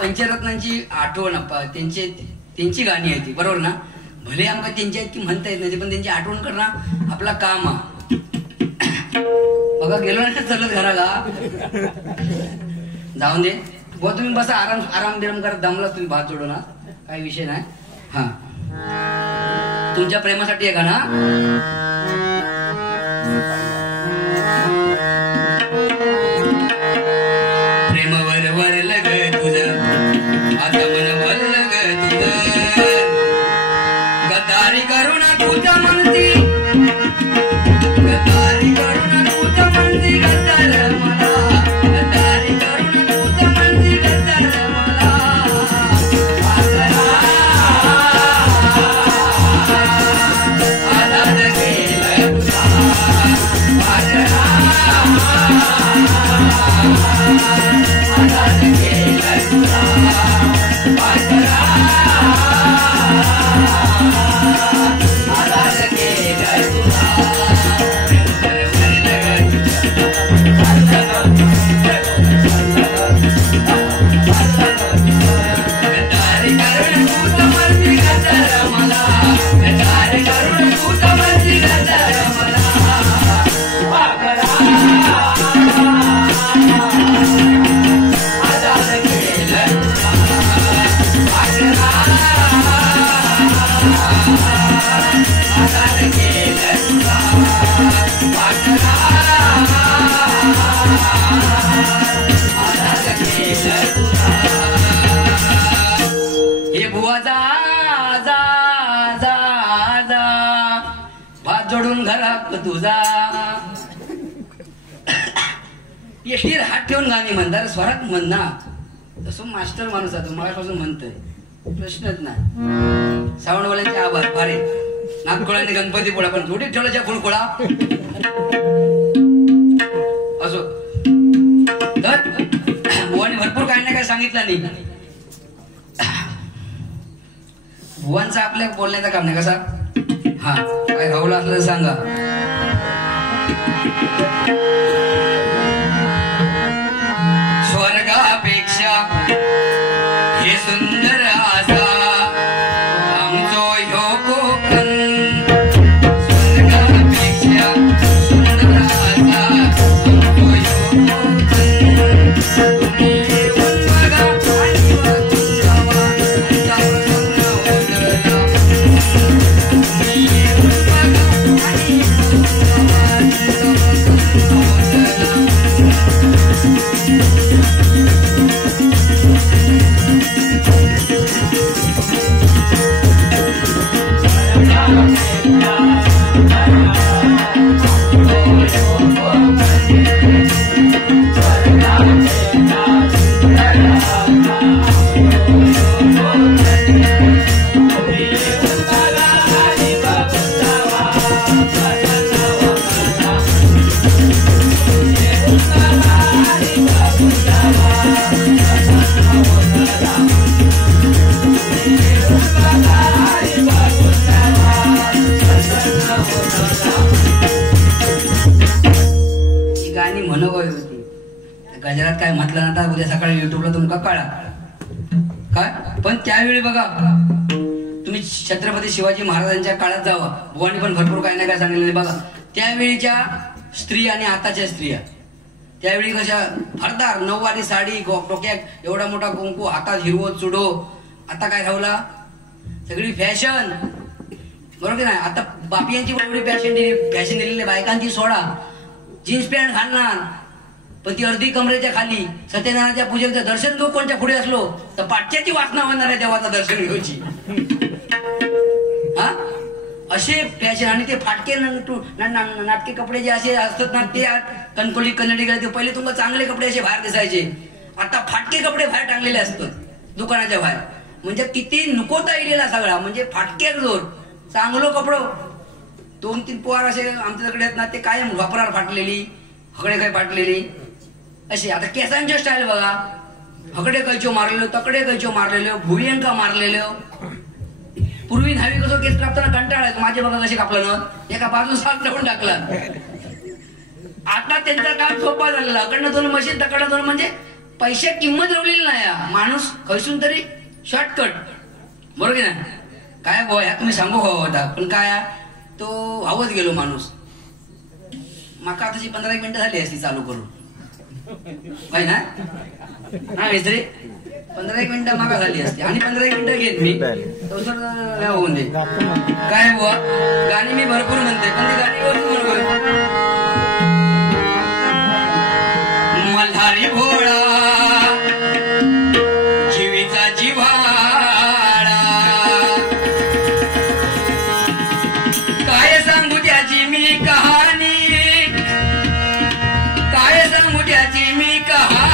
पंचरत्नांची आठवण त्यांची गाणी आहे ती. बरोबर ना. भले आमका त्यांची आहेत की म्हणता येत नाही पण त्यांची आठवण करणं आपला काम आहे. बघा गेलो ना चलत घराला जाऊन दे बुवा. तुम्ही बसा आराम बिराम करत. दमलाच तुम्ही भात जोडू ना काही विषय नाही. हा तुमच्या प्रेमासाठी आहे गाणं. बुवा जा जा जा जा भात जोडून घरात तुझा. येशीर हात ठेवून गाणी म्हणतात स्वरात म्हण ना. तसं मास्टर माणूस आहे मगापासून म्हणतोय प्रश्नच नाही. सावंतवाल्यांचे आभार भारी. नागखोळ्याने गणपतीपुळा पण थोडी ठेवल्याच्या फुलखोळा असो. तर बुवाने भरपूर काय ना काय सांगितलं नाही. बुवांचा आपल्या बोलण्याचा काम नाही कसा. हा काय राहुला असलं तर सांगा. स्वर्गापेक्षा हे सुंदर आसा आमचो ह्यो कोकण. स्वर्गापेक्षा सुंदर आसा आमचो ह्यो कोकण. तुम्ही येऊन बघा आणि वाचून जावा आमचा प्रसन्न होतला. तुम्ही येऊन बघा आणि वाचून जावा आमचा प्रसन्न होतला. गजरात काय म्हटलं ना आता उद्या सकाळी युट्यूबला तुमका कळा काय. पण त्यावेळी बघा तुम्ही छत्रपती शिवाजी महाराजांच्या काळात जावा. बुवानी पण भरपूर काय ना काय सांगितलेले बघा. त्यावेळीच्या स्त्रिया आणि आताच्या स्त्रिया त्यावेळी कशा फरदार नऊवारी साडी डोक्यात एवढा मोठा कुंकू हातात हिरवो चुडो. आता काय राहुला सगळी फॅशन बरोबर की नाही. आता बापियांची एवढी फॅशन दिलेली बायकांची सोडा जीन्स पॅन्ट घालणार पण ती अर्धी कमरेच्या खाली. सत्यनारायणाच्या पूजेचं दर्शन घेऊ कोणत्या पुढे असलो तर पाठच्याची वासना होणार आहे तेव्हा दर्शन घेऊची. हा असे फॅशन आणि ते फाटके नाटके कपडे जे असे असतात ना ते कणकोली कन्नडी ते पहिले तुम्हाला चांगले कपडे असे बाहेर दिसायचे. आता फाटके कपडे बाहेर टाकलेले असतात दुकानाच्या बाहेर. म्हणजे किती नुकोता येलेला सगळा म्हणजे फाटक्यात जोर. चांगलं कपडं 2-3 पोहार असे आमच्याकडे आहेत ना ते कायम वापरावर फाटलेली हकडे काय फाटलेली अशी. आता केसांच्या स्टाईल बघा हकडे कैचो मारलेलो तकडे कैचो मारलेलो भुयंका मारलेलो. पूर्वी न्हावी कसं केस कापताना कंटाळायचं माझे बघा कसे कापलं ना एका बाजून साफ टाकून टाकला. आता त्यांचा काम सोपा झालेला. अकडनं दोन मशीन तकडनं दोन म्हणजे पैसे किंमत रवलेली नाही. माणूस खैसून तरी शॉर्टकट बरोबर ना. काय बुवा ह्या तुम्ही सांगू हवा होता पण काय तो व्हावत गेलो माणूस. माका आताची 15 मिनिटं झाली असती चालू करून होय ना. हा मिस्त्री 15 मिनिटं मागा झाली असते आणि 15 मिनिटं घेत मी होऊन दे. काय बुवा गाणी मी भरपूर म्हणते पण ती गाणी बरोबर मल्हारी भोळा जीवीचा जिव्हाळा काय सांगू त्याची मी कहाणी. काय सांगू त्याची मी कहाणी.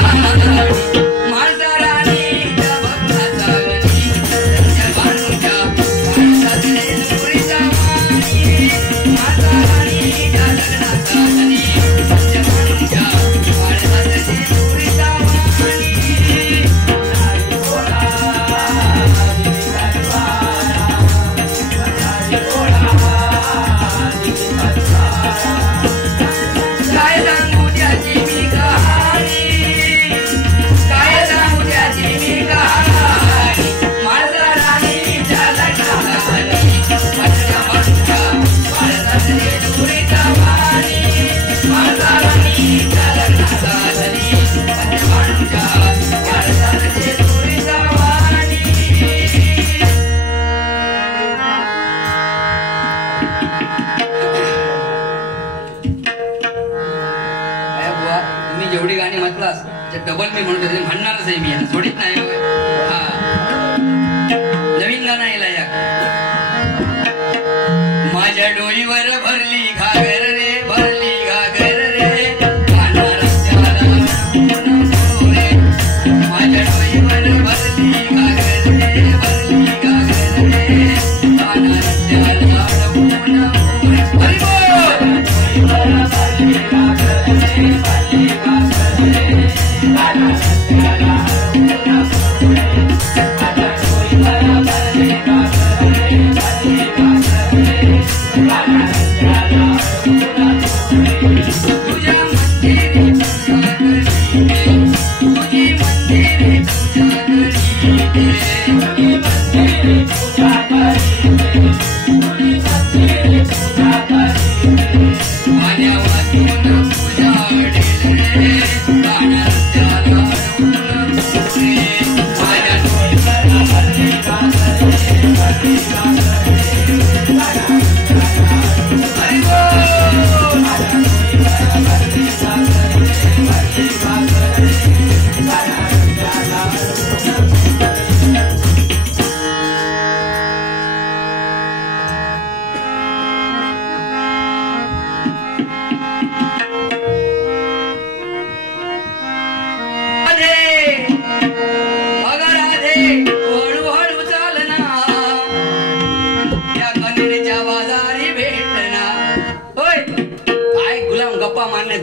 जेवढी गाणी म्हटलास डबल मी म्हणतो म्हणणारच आहे मी सोडीत नाही. हा डोईवर भरली घागर रे भरली घागर रे माझ्या डोईवर भरली घागर रे भरली घागर रे काना रस्त्याला अडवून हरी बोल भरली घागर रे भरली घागर रे काना रस्त्याला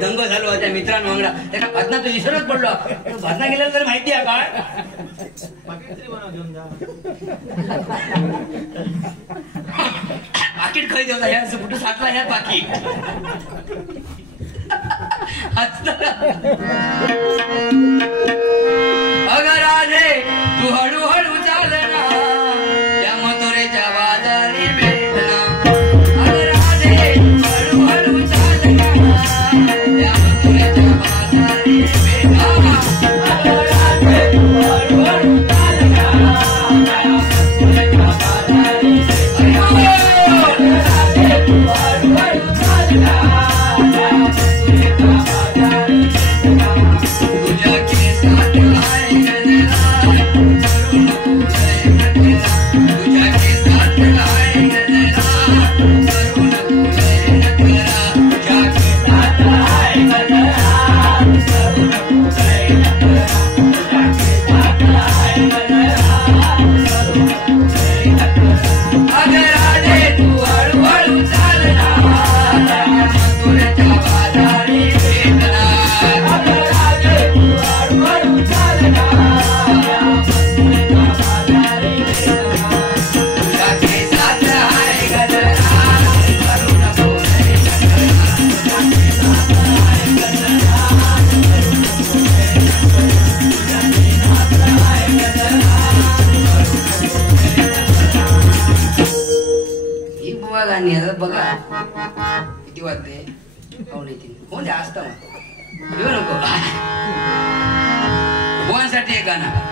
दंग झालो त्या मित्रांनो वांगडा त्या भजना तो विसरच पडलो भजना गेलेला तरी माहिती आहे काय पाकिट खय देवता ह्या कुठं साठला ह्या पाकिट अगं राधे तू हळूहळू चालना त्या मथुरेच्या बाजारी भेटना अगं राधे हळूहळू चालना त्या मथुरेच्या बाजारी भेटना अगं राधे हळूहळू चालना त्या मथुरेच्या बाजारी बघा किती वाजते पाहुणे तीन कोण द्या असता येऊ नको भुवांसाठी एक गाणं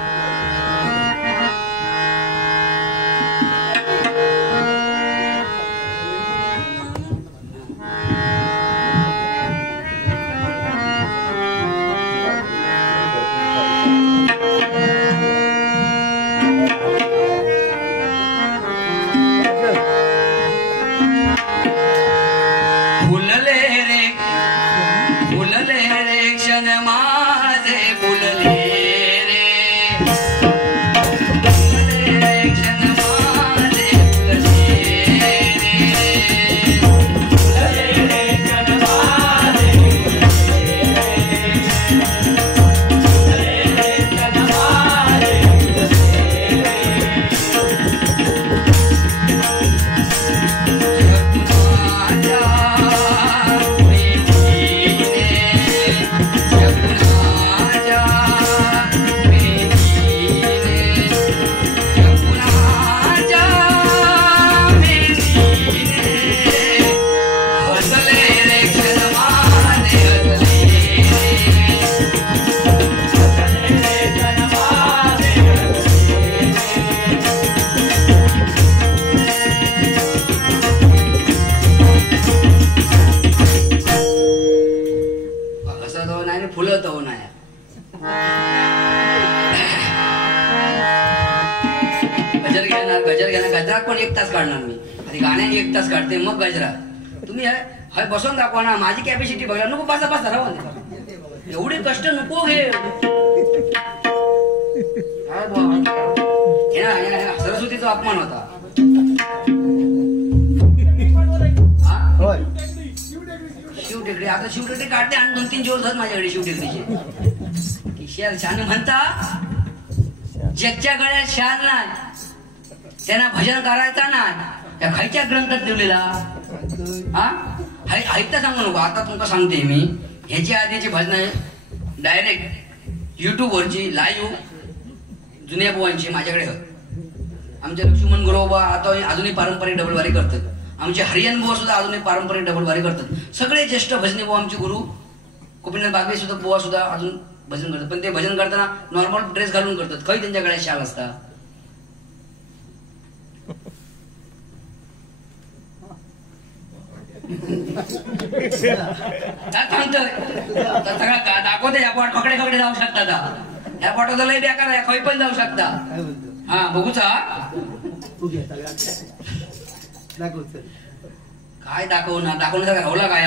गजर घेणार गजरात पण 1 तास काढणार मी आधी गाण्याने 1 तास काढते मग गजरा. तुम्ही हाय बसवून दाखवा ना, माझी कॅपॅसिटी बघा. नको बसा बसा राहा, एवढे कष्ट नको घे. सरस्वतीचा अपमान होता. शिवटेकडी आता शिवटेकडी काढते आणि 2-3 जोर झाले माझ्याकडे शिवटेकडीचे. की शान म्हणता ज्याच्या गळ्यात शान नाही त्यांना भजन करायचा नाही. त्या खायच्या ग्रंथात लिहिलेला हा ऐकता सांगू नको. आता तुमका सांगते मी, ह्याच्या आधीची भजन डायरेक्ट युट्यूबवरची लाईव्ह जुन्या बुवांची माझ्याकडे होत. आमचे लक्ष्मण गुरुबा आता अजूनही पारंपरिक डबलवारी करतात. आमचे हरियाण बुवा सुद्धा अजूनही पारंपरिक डबलवारी करतात. सगळे ज्येष्ठ भजनी बुवा आमचे गुरु गोपीनाथ बागवे सुद्धा बुवा सुद्धा अजून भजन करतात. पण ते भजन करताना नॉर्मल ड्रेस घालून करतात. काही त्यांच्या गळ्यात शाल असता. सगळं दाखवते या पॉट फकडे फकडे जाऊ शकता. या पॉटाचा लय बेकार आहे, खै पण जाऊ शकता. हा बघूचा काय दाखवणार दाखवण्याचा राहुला काय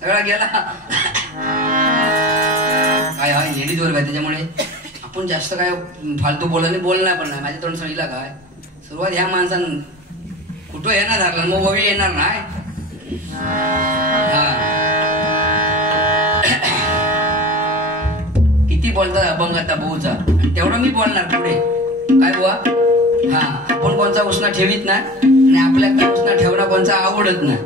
सगळा गेला. काय हा लेडीज वर्ग आहे त्याच्यामुळे आपण जास्त काय फालतू बोलणार पण नाही. माझ्या तोंड सळीला काय सुरुवात ह्या माणसानं कुठं येणार धरला मग वगळी येणार नाही. किती बोलतात अभंग आता भाऊचा, तेवढं मी बोलणार पुढे. काय बुवा हा आपण कोणचा उसना ठेवीत नाही आणि आपल्याकडे उसना ठेवणं कोणचा आवडत नाही.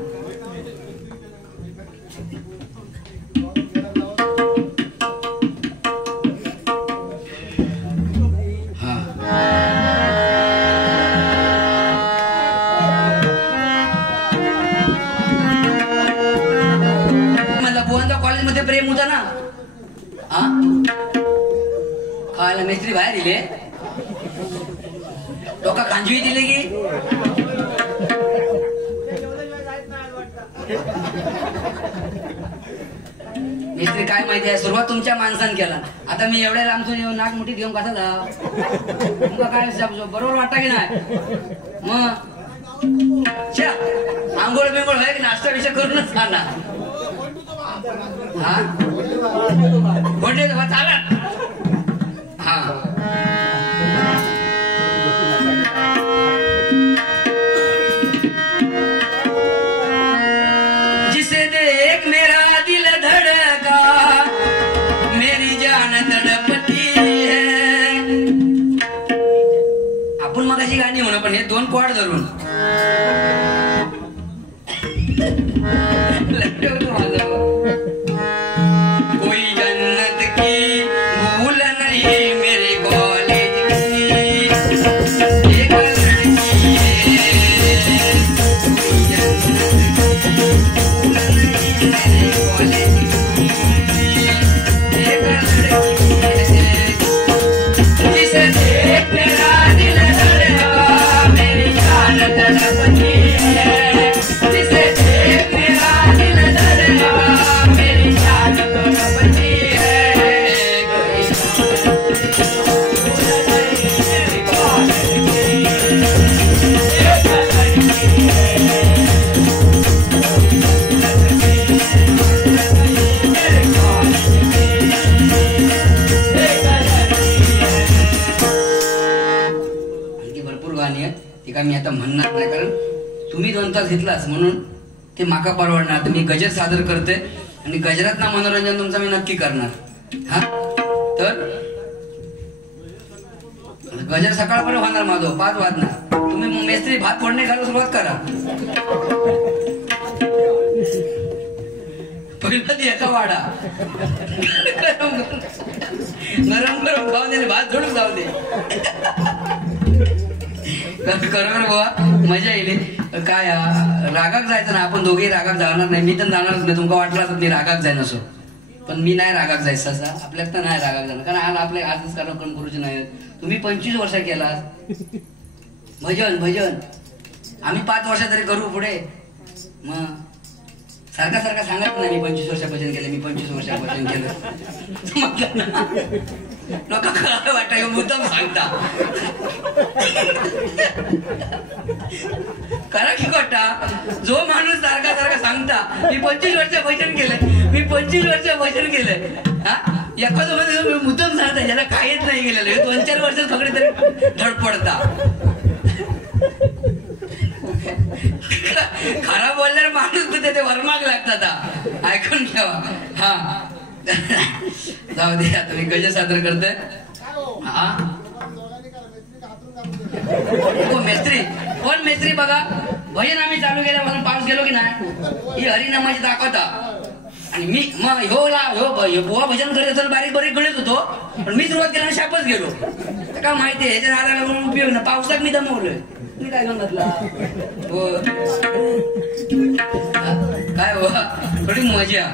कॉलेजमध्ये प्रेम होता ना. खायला मिस्त्री बाहेर दिले, डोका कांजवी दिले की मिस्त्री काय माहिती आहे. सुरुवात तुमच्या माणसानं केला. आता मी एवढ्या लांबून नाक मोठी घेऊन कसा जा तुमका काय बरोबर वाटतं की नाही. मग आंघोळ बिंगोळ आहे की नाश्ता विषय करूनच खाणार. हा कोणते चाला. हा जिसे देख मेरा दिल धड़का मेरी जान तड़पती है. आपण मग अशी गाणी म्हणू पण हे 2 कॉर्ड धरून कोई जन्नत की भूल नहीं मेरे कॉलेज की एक लड़की है. कॉलेज एक लड़की है जिसे देख मेरा दिल धड़का मेरी जान तड़पती है. जिसे देख मेरा दिल धड़का मेरी जान तड़पती है. आणखी भरपूर गाणी आहेत ती काय मी आता म्हणणार नाही, कारण तुम्ही 2 तास घेतलाच म्हणून ते माका परवडणार. तर मी गजर सादर करते आणि गजरात ना मनोरंजन तुमचं मी नक्की करणार. हा तर गजर सकाळपर्यंत होणार माझं 5 वाजणार. तुम्ही मग मेस्त्री भात फोडणे घालून सुरुवात करा. पहिला याचा वाडा गरम गरम खाऊन दे, भात झोडून जाऊ दे. बरोबर बाबा मजा येईल. काय रागाक जायचं ना, आपण दोघेही रागाक जाणार नाही. मी तर जाणारच नाही. तुमका वाटलं असं मी रागाक जाय नसो, पण मी नाही रागाक जायचं असा. आपल्याला तर नाही रागाक जाणार, कारण आज आपले आजच कार्यक्रम करूचे नाही. तुम्ही 25 वर्ष केला भजन भजन, आम्ही 5 वर्ष तरी करू पुढे. मग सारखा सारखा सांगत नाही मी 25 वर्ष भजन केलं, मी 25 वर्ष भजन केलं. लोक काय वाटतं मुद्दाम सांगता. करा की खोटा. जो माणूस सारखा सारखा सांगता मी 25 वर्ष भजन केलंय, मी 25 वर्ष भजन केलंय, हा एखादं मध्ये मुद्दाम सांगता ज्याला काहीच नाही गेलेलं 2-4 वर्ष सगळे तरी धडपडता. खरा बोलल्यावर माणूस ते वरमाग लागतात. ऐकून ठेवा. हा जाऊ दे आता मी गज सादर करतोय. हा मेस्त्री कोण मेस्त्री बघा. भजन आम्ही चालू केल्या म्हणून पाऊस गेलो की नाही ही हरिनामाची दाखवता. आणि मी मग बुवा भजन करत असताना बारीक बारीक गळत होतो, पण मी सुरुवात केल्याने शापच गेलो. का माहितीये ह्याच्या नादाला म्हणून उपयोग ना. पावसात मी दमवलोय. मी काय सांगितलं हो काय हो थोडी मजा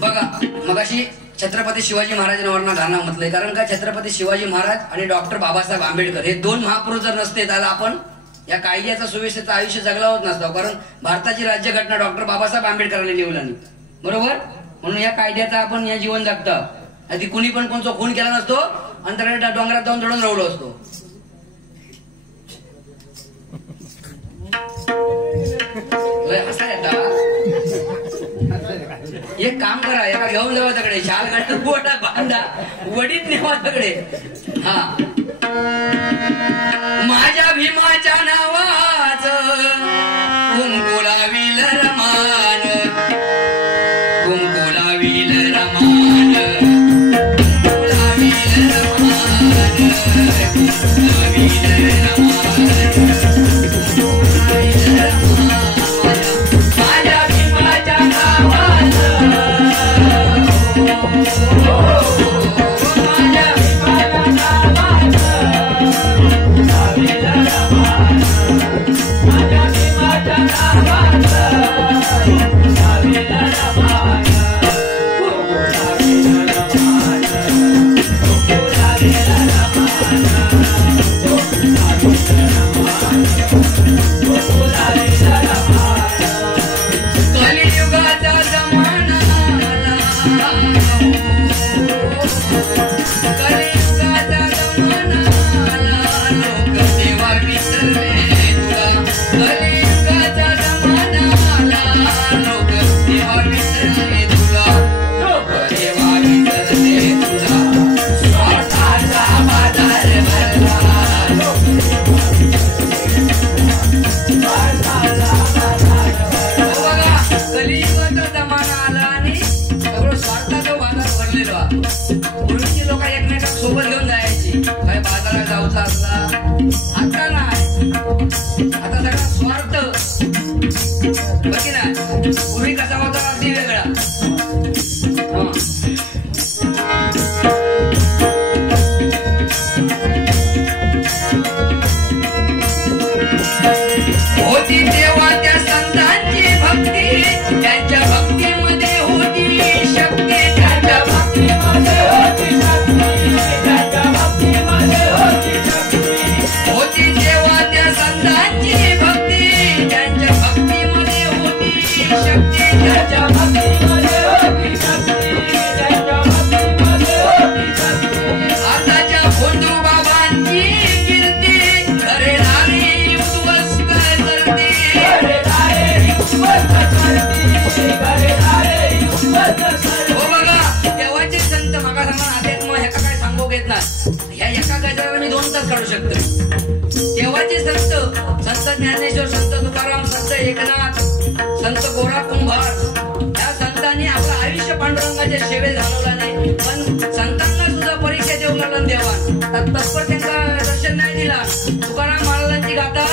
बघा. मगाशी छत्रपती शिवाजी महाराजांवरनं गाणं म्हटलंय, कारण का छत्रपती शिवाजी महाराज आणि डॉक्टर बाबासाहेब आंबेडकर हे 2 महापुरुष जर नसते तर आपण या कायद्याचा सुव्यवस्थेचं आयुष्य जगला होत नसतं. कारण भारताची राज्यघटना डॉक्टर बाबासाहेब आंबेडकरांनी लिहिली बरोबर. म्हणून या कायद्याचा आपण या जीवन जगतं. आधी कुणी पण कोणचा खून केला नसतो आणि त्याकडे डोंगरात जाऊन दडून राहिलो असतो. एक काम करा, एका घेऊन जावा तकडे शाल काढून बोटा बांधा वडीत नेवा तकडे. हा माझ्या भीमाच्या नावाचं कुंकुला विल रमान, कुंकुला विल रमान, कुंकुला विल रमान, कुंकुला विल रमान. माझ्या भीमाच्या नावाचं पूर्वी कसा होता अगदी वेगळा. होती तेव्हा त्या संतांची भक्ती, त्यांच्या भक्तीमध्ये होती शक्ती, त्यांच्या भक्तीमध्ये होती शक्ती, त्यांच्या भक्तीमध्ये होती शक्ती. होती तेव्हा त्या संतांची भक्ती, त्यांच्या भक्तीमध्ये होती शक्ती, त्यांच्या भक्तीमध्ये होती शक्ती, त्यांच्या भक्तीमध्ये होती शक्ती. आताच्या भोंदू बाबांची कीर्ती घरेदारी उद्ध्वस्त करते, घरेदारी उद्ध्वस्त करते, घरेदारी उद्ध्वस्त करते. हो बघा तेव्हाचे संत मागा सांगा अध्यात्म ह्याका काय सांगू घेत ना. ह्या एका गजराला मी 2 तास काढू शकतो. तेव्हाचे संत ज्ञानेश्वर, संत तुकाराम, संत एकनाथ, संत गोरा कुंभार या संतांनी आपलं आयुष्य पांडुरंगाच्या सेवेत घालवला नाही. पण संतांना सुद्धा परीक्षा देऊ लागला देवान. तत्पर त्यांना दर्शन नाही दिला. तुकाराम महाराजांची गाथा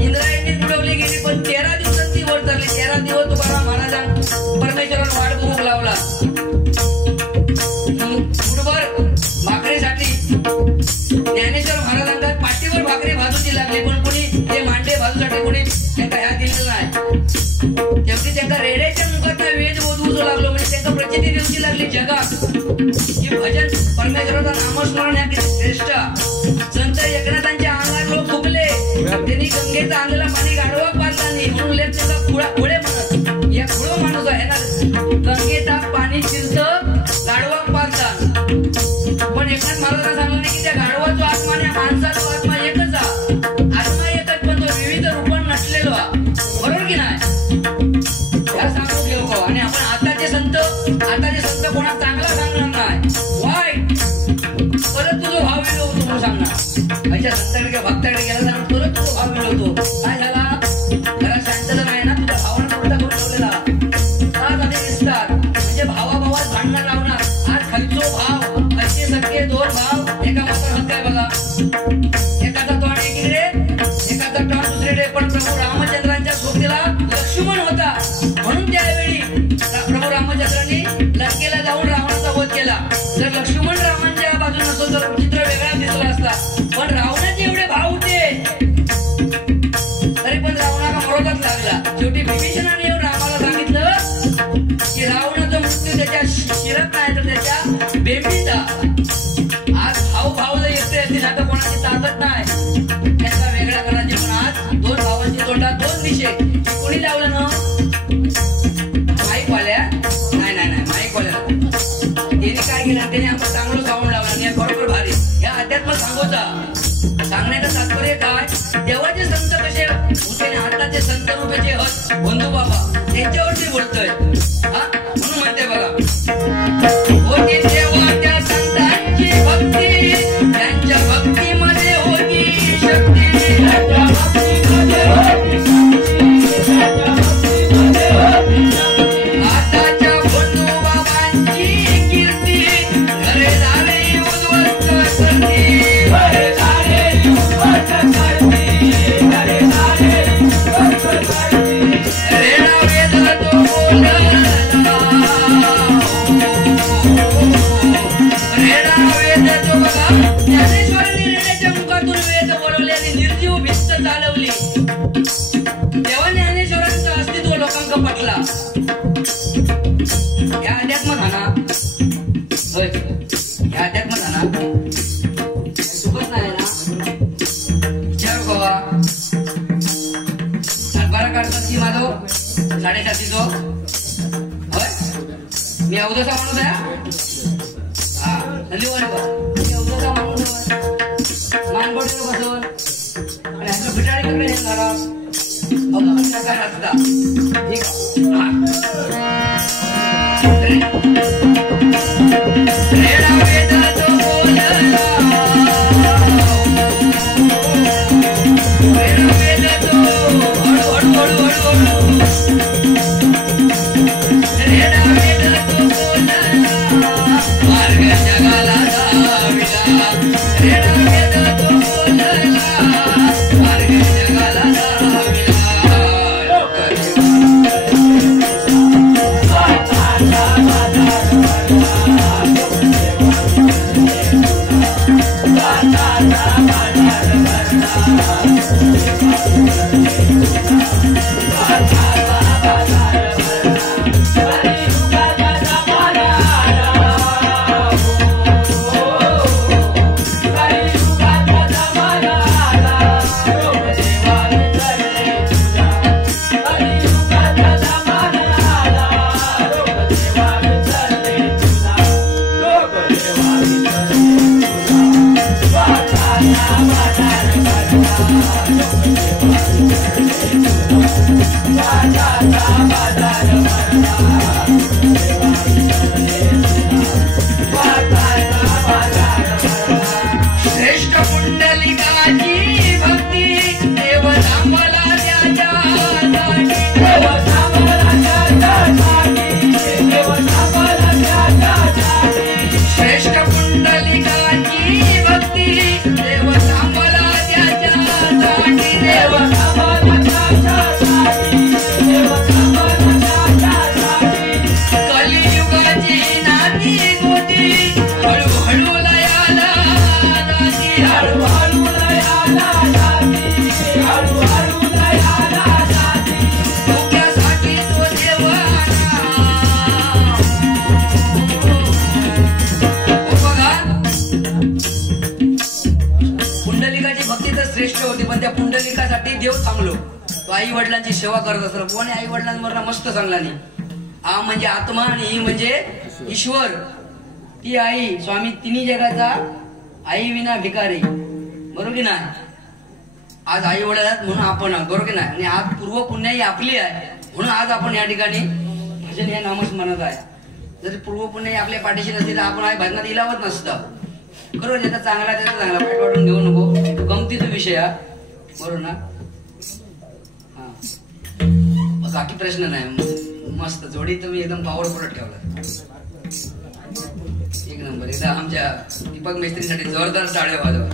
इंद्रायणीत बुडवली गेली, पण 13 दिवसांची वर धरली. 13 दिवस तुकाराम महाराजांना परमेश्वरानं वाट बघू लावला. बुडभर भाकरीसाठी ज्ञानेश्वर महाराजांना पाठीवर भाकरी भाजूची लागली, पण कोणी ते मांडे भाजूसाठी कोणी त्यांना ह्या दिलेलं नाही. तेवढी त्यांना रेड्याच्या मुखात वेद बोधवू लागलो, म्हणजे त्यांना प्रचिती देऊची लागली जगात की भजन परमेश्वराचं नामस्मरण ह्या किती श्रेष्ठ. संत एकनाथांच्या अंगात लोक फुगले. त्यांनी गंगेचं अंगला पाणी गाडवा पाजला नाही म्हणून लेख त्याला खुळे म्हणत. या खुळो माणूस आहे ना, गंगेचा पाणी शिरत गाडवा पाजला, पण एकनाथ महाराजांना सांगलं नाही की त्या गाढवाचा आत्मा आणि माणसाचा आत्मा एकच आत्मा एकच, पण तो विविध रूपात नसलेलो बरोबर की नाही? त्याला सांगू घेऊ का? आणि आपण आताचे संत कोणा चांगला सांगणार नाही, वाईट परत तुझा भाव मिळवतो म्हणून सांगणार. अशा संतांकडे भक्ताकडे गेला सांग परत तुझा भाव मिळवतो. काय झाला? घरात शांतता नाही ना, तुझ्या भावानं उलटा करून ठेवलेला दिसतात. म्हणजे भावाभावात भांडणं लावणार. आज खालचो भाव असे सगळे दोन भाव एका मात्र होत काय बघा, एकाचा तोंड एकीकडे एकाचा तोंड दुसरीकडे. पण प्रभू रामचंद्रांच्या सोबतीला लक्ष्मण होता म्हणून त्यावेळी प्रभू रामचंद्रांनी लंकेला जाऊन रावणाचा वध केला. जर लक्ष्मण रामांच्या बाजूने नसतो तर चित्र वेगळा दिसला असता. पण रावणाचे एवढे भाव होते तरी पण रावणाला मरोदाच लागला. शेवटी विभीषणाने येऊन रामाला सांगितलं की रावणाचा मृत्यू त्याच्या शिरत नाही तर त्याच्या बेंबीचा. आज भाऊ जर येते असतील आता कोणाची ताकद नाही त्यांचा वेगळा करायची. पण आज दोन भावांची तोंडात दोन दिशे. कोणी लावलं ना माईक वाल्या? नाही माईक वाल्या त्यांनी काय केलं? त्याने आपण चांगलं सावून लावलं बरोबर भारी. या अध्यात्म सांगोचा सांगण्याचं तात्पर्य काय? देवाचे संत कसे होते आताचे संत रूपाचे हत बंधू बाबा त्यांच्यावरती बोलतोय. हा म्हणून म्हणते बघा, होती देवा त्या संतांची भक्ती, त्यांच्या भक्तीमध्ये होती शक्ती. आताच्या बंधू बाबांची कीर्ती घरे झाले उद्ध्वस्त करती. ज्ञानेश्वरांनी रेड्याच्या मुखातून वेद बोलवले आणि निर्जीव भिस्त चालवली. तेव्हा ज्ञानेश्वरांचं अस्तित्व लोकांना पटला. या अध्यात्म झाला होय, या अध्यात्म झाला सुखच नाही ना. विचार बाबा सातबारा काढतात की माझो 7:30 होय. मी अवधसा माणूस आहे. हा संधीवारी मी अवधसा माणूस मानगोडीवर बसवून आणि असं बिटाळीकडे येणार काय असता ठीक आई वडिलांची सेवा करत असतो. कोणी आई वडिलांवर मस्त सांगला नाही. आ म्हणजे आत्मा आणि ई म्हणजे ईश्वर. ती आई स्वामी तिन्ही जगाचा आई विना भिकारी, बरोबर की नाही? आज आई वडील आहेत म्हणून आपण आहोत, बरोबर की नाही? आणि आज पूर्व पुण्याई आपली आहे म्हणून आज आपण या ठिकाणी भजन हे नामस्मरणात आहे. जर पूर्व पुण्याई आपल्या पाठीशी नसतील तर आपण आई भजनात इलावत नसतं. बरोबर, ज्याचा चांगला त्याचा चांगला, वाईट वाटून घेऊ नको. गमतीचा विषय हा, बरोबर ना? हा, बाकी प्रश्न नाही. मस्त जोडी तुम्ही एकदम पॉवरफुल ठेवला, एक नंबर. एकदा आमच्या दीपक मेस्त्रीसाठी जोरदार टाळ्या वाजवा.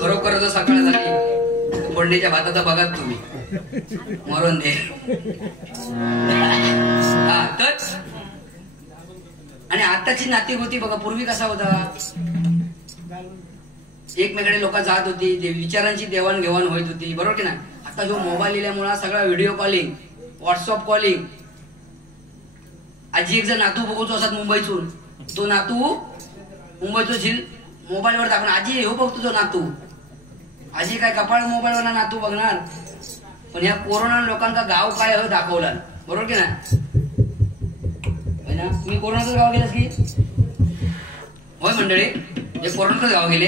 खरोखर जर सकाळ झाली फोडणीच्या भाताचा बघा तुम्ही, मरून दे. हा तर, आणि आताची नाती होती बघा. पूर्वी कसा होता, एकमेकडे लोक जात होती, ते विचारांची देवाणघेवाण होत होती, बरोबर की नाही? आता जो मोबाईल इल्यामुळे सगळा व्हिडिओ कॉलिंग, व्हॉट्सअप कॉलिंग. आजी एक जण नातू बघतो असतात मुंबईतून, तो नातू मुंबईतून झील मोबाईलवर दाखवणार, आजी हो बघतो तो नातू. आजी काय कपाळ मोबाईलवर नातू बघणार. पण या कोरोना लोकांचा गाव काय हो दाखवला, बरोबर की नाही? तुम्ही कोरोनाचं गाव गेलास की होय मंडळी, हे कोरोनाचं गाव गेले.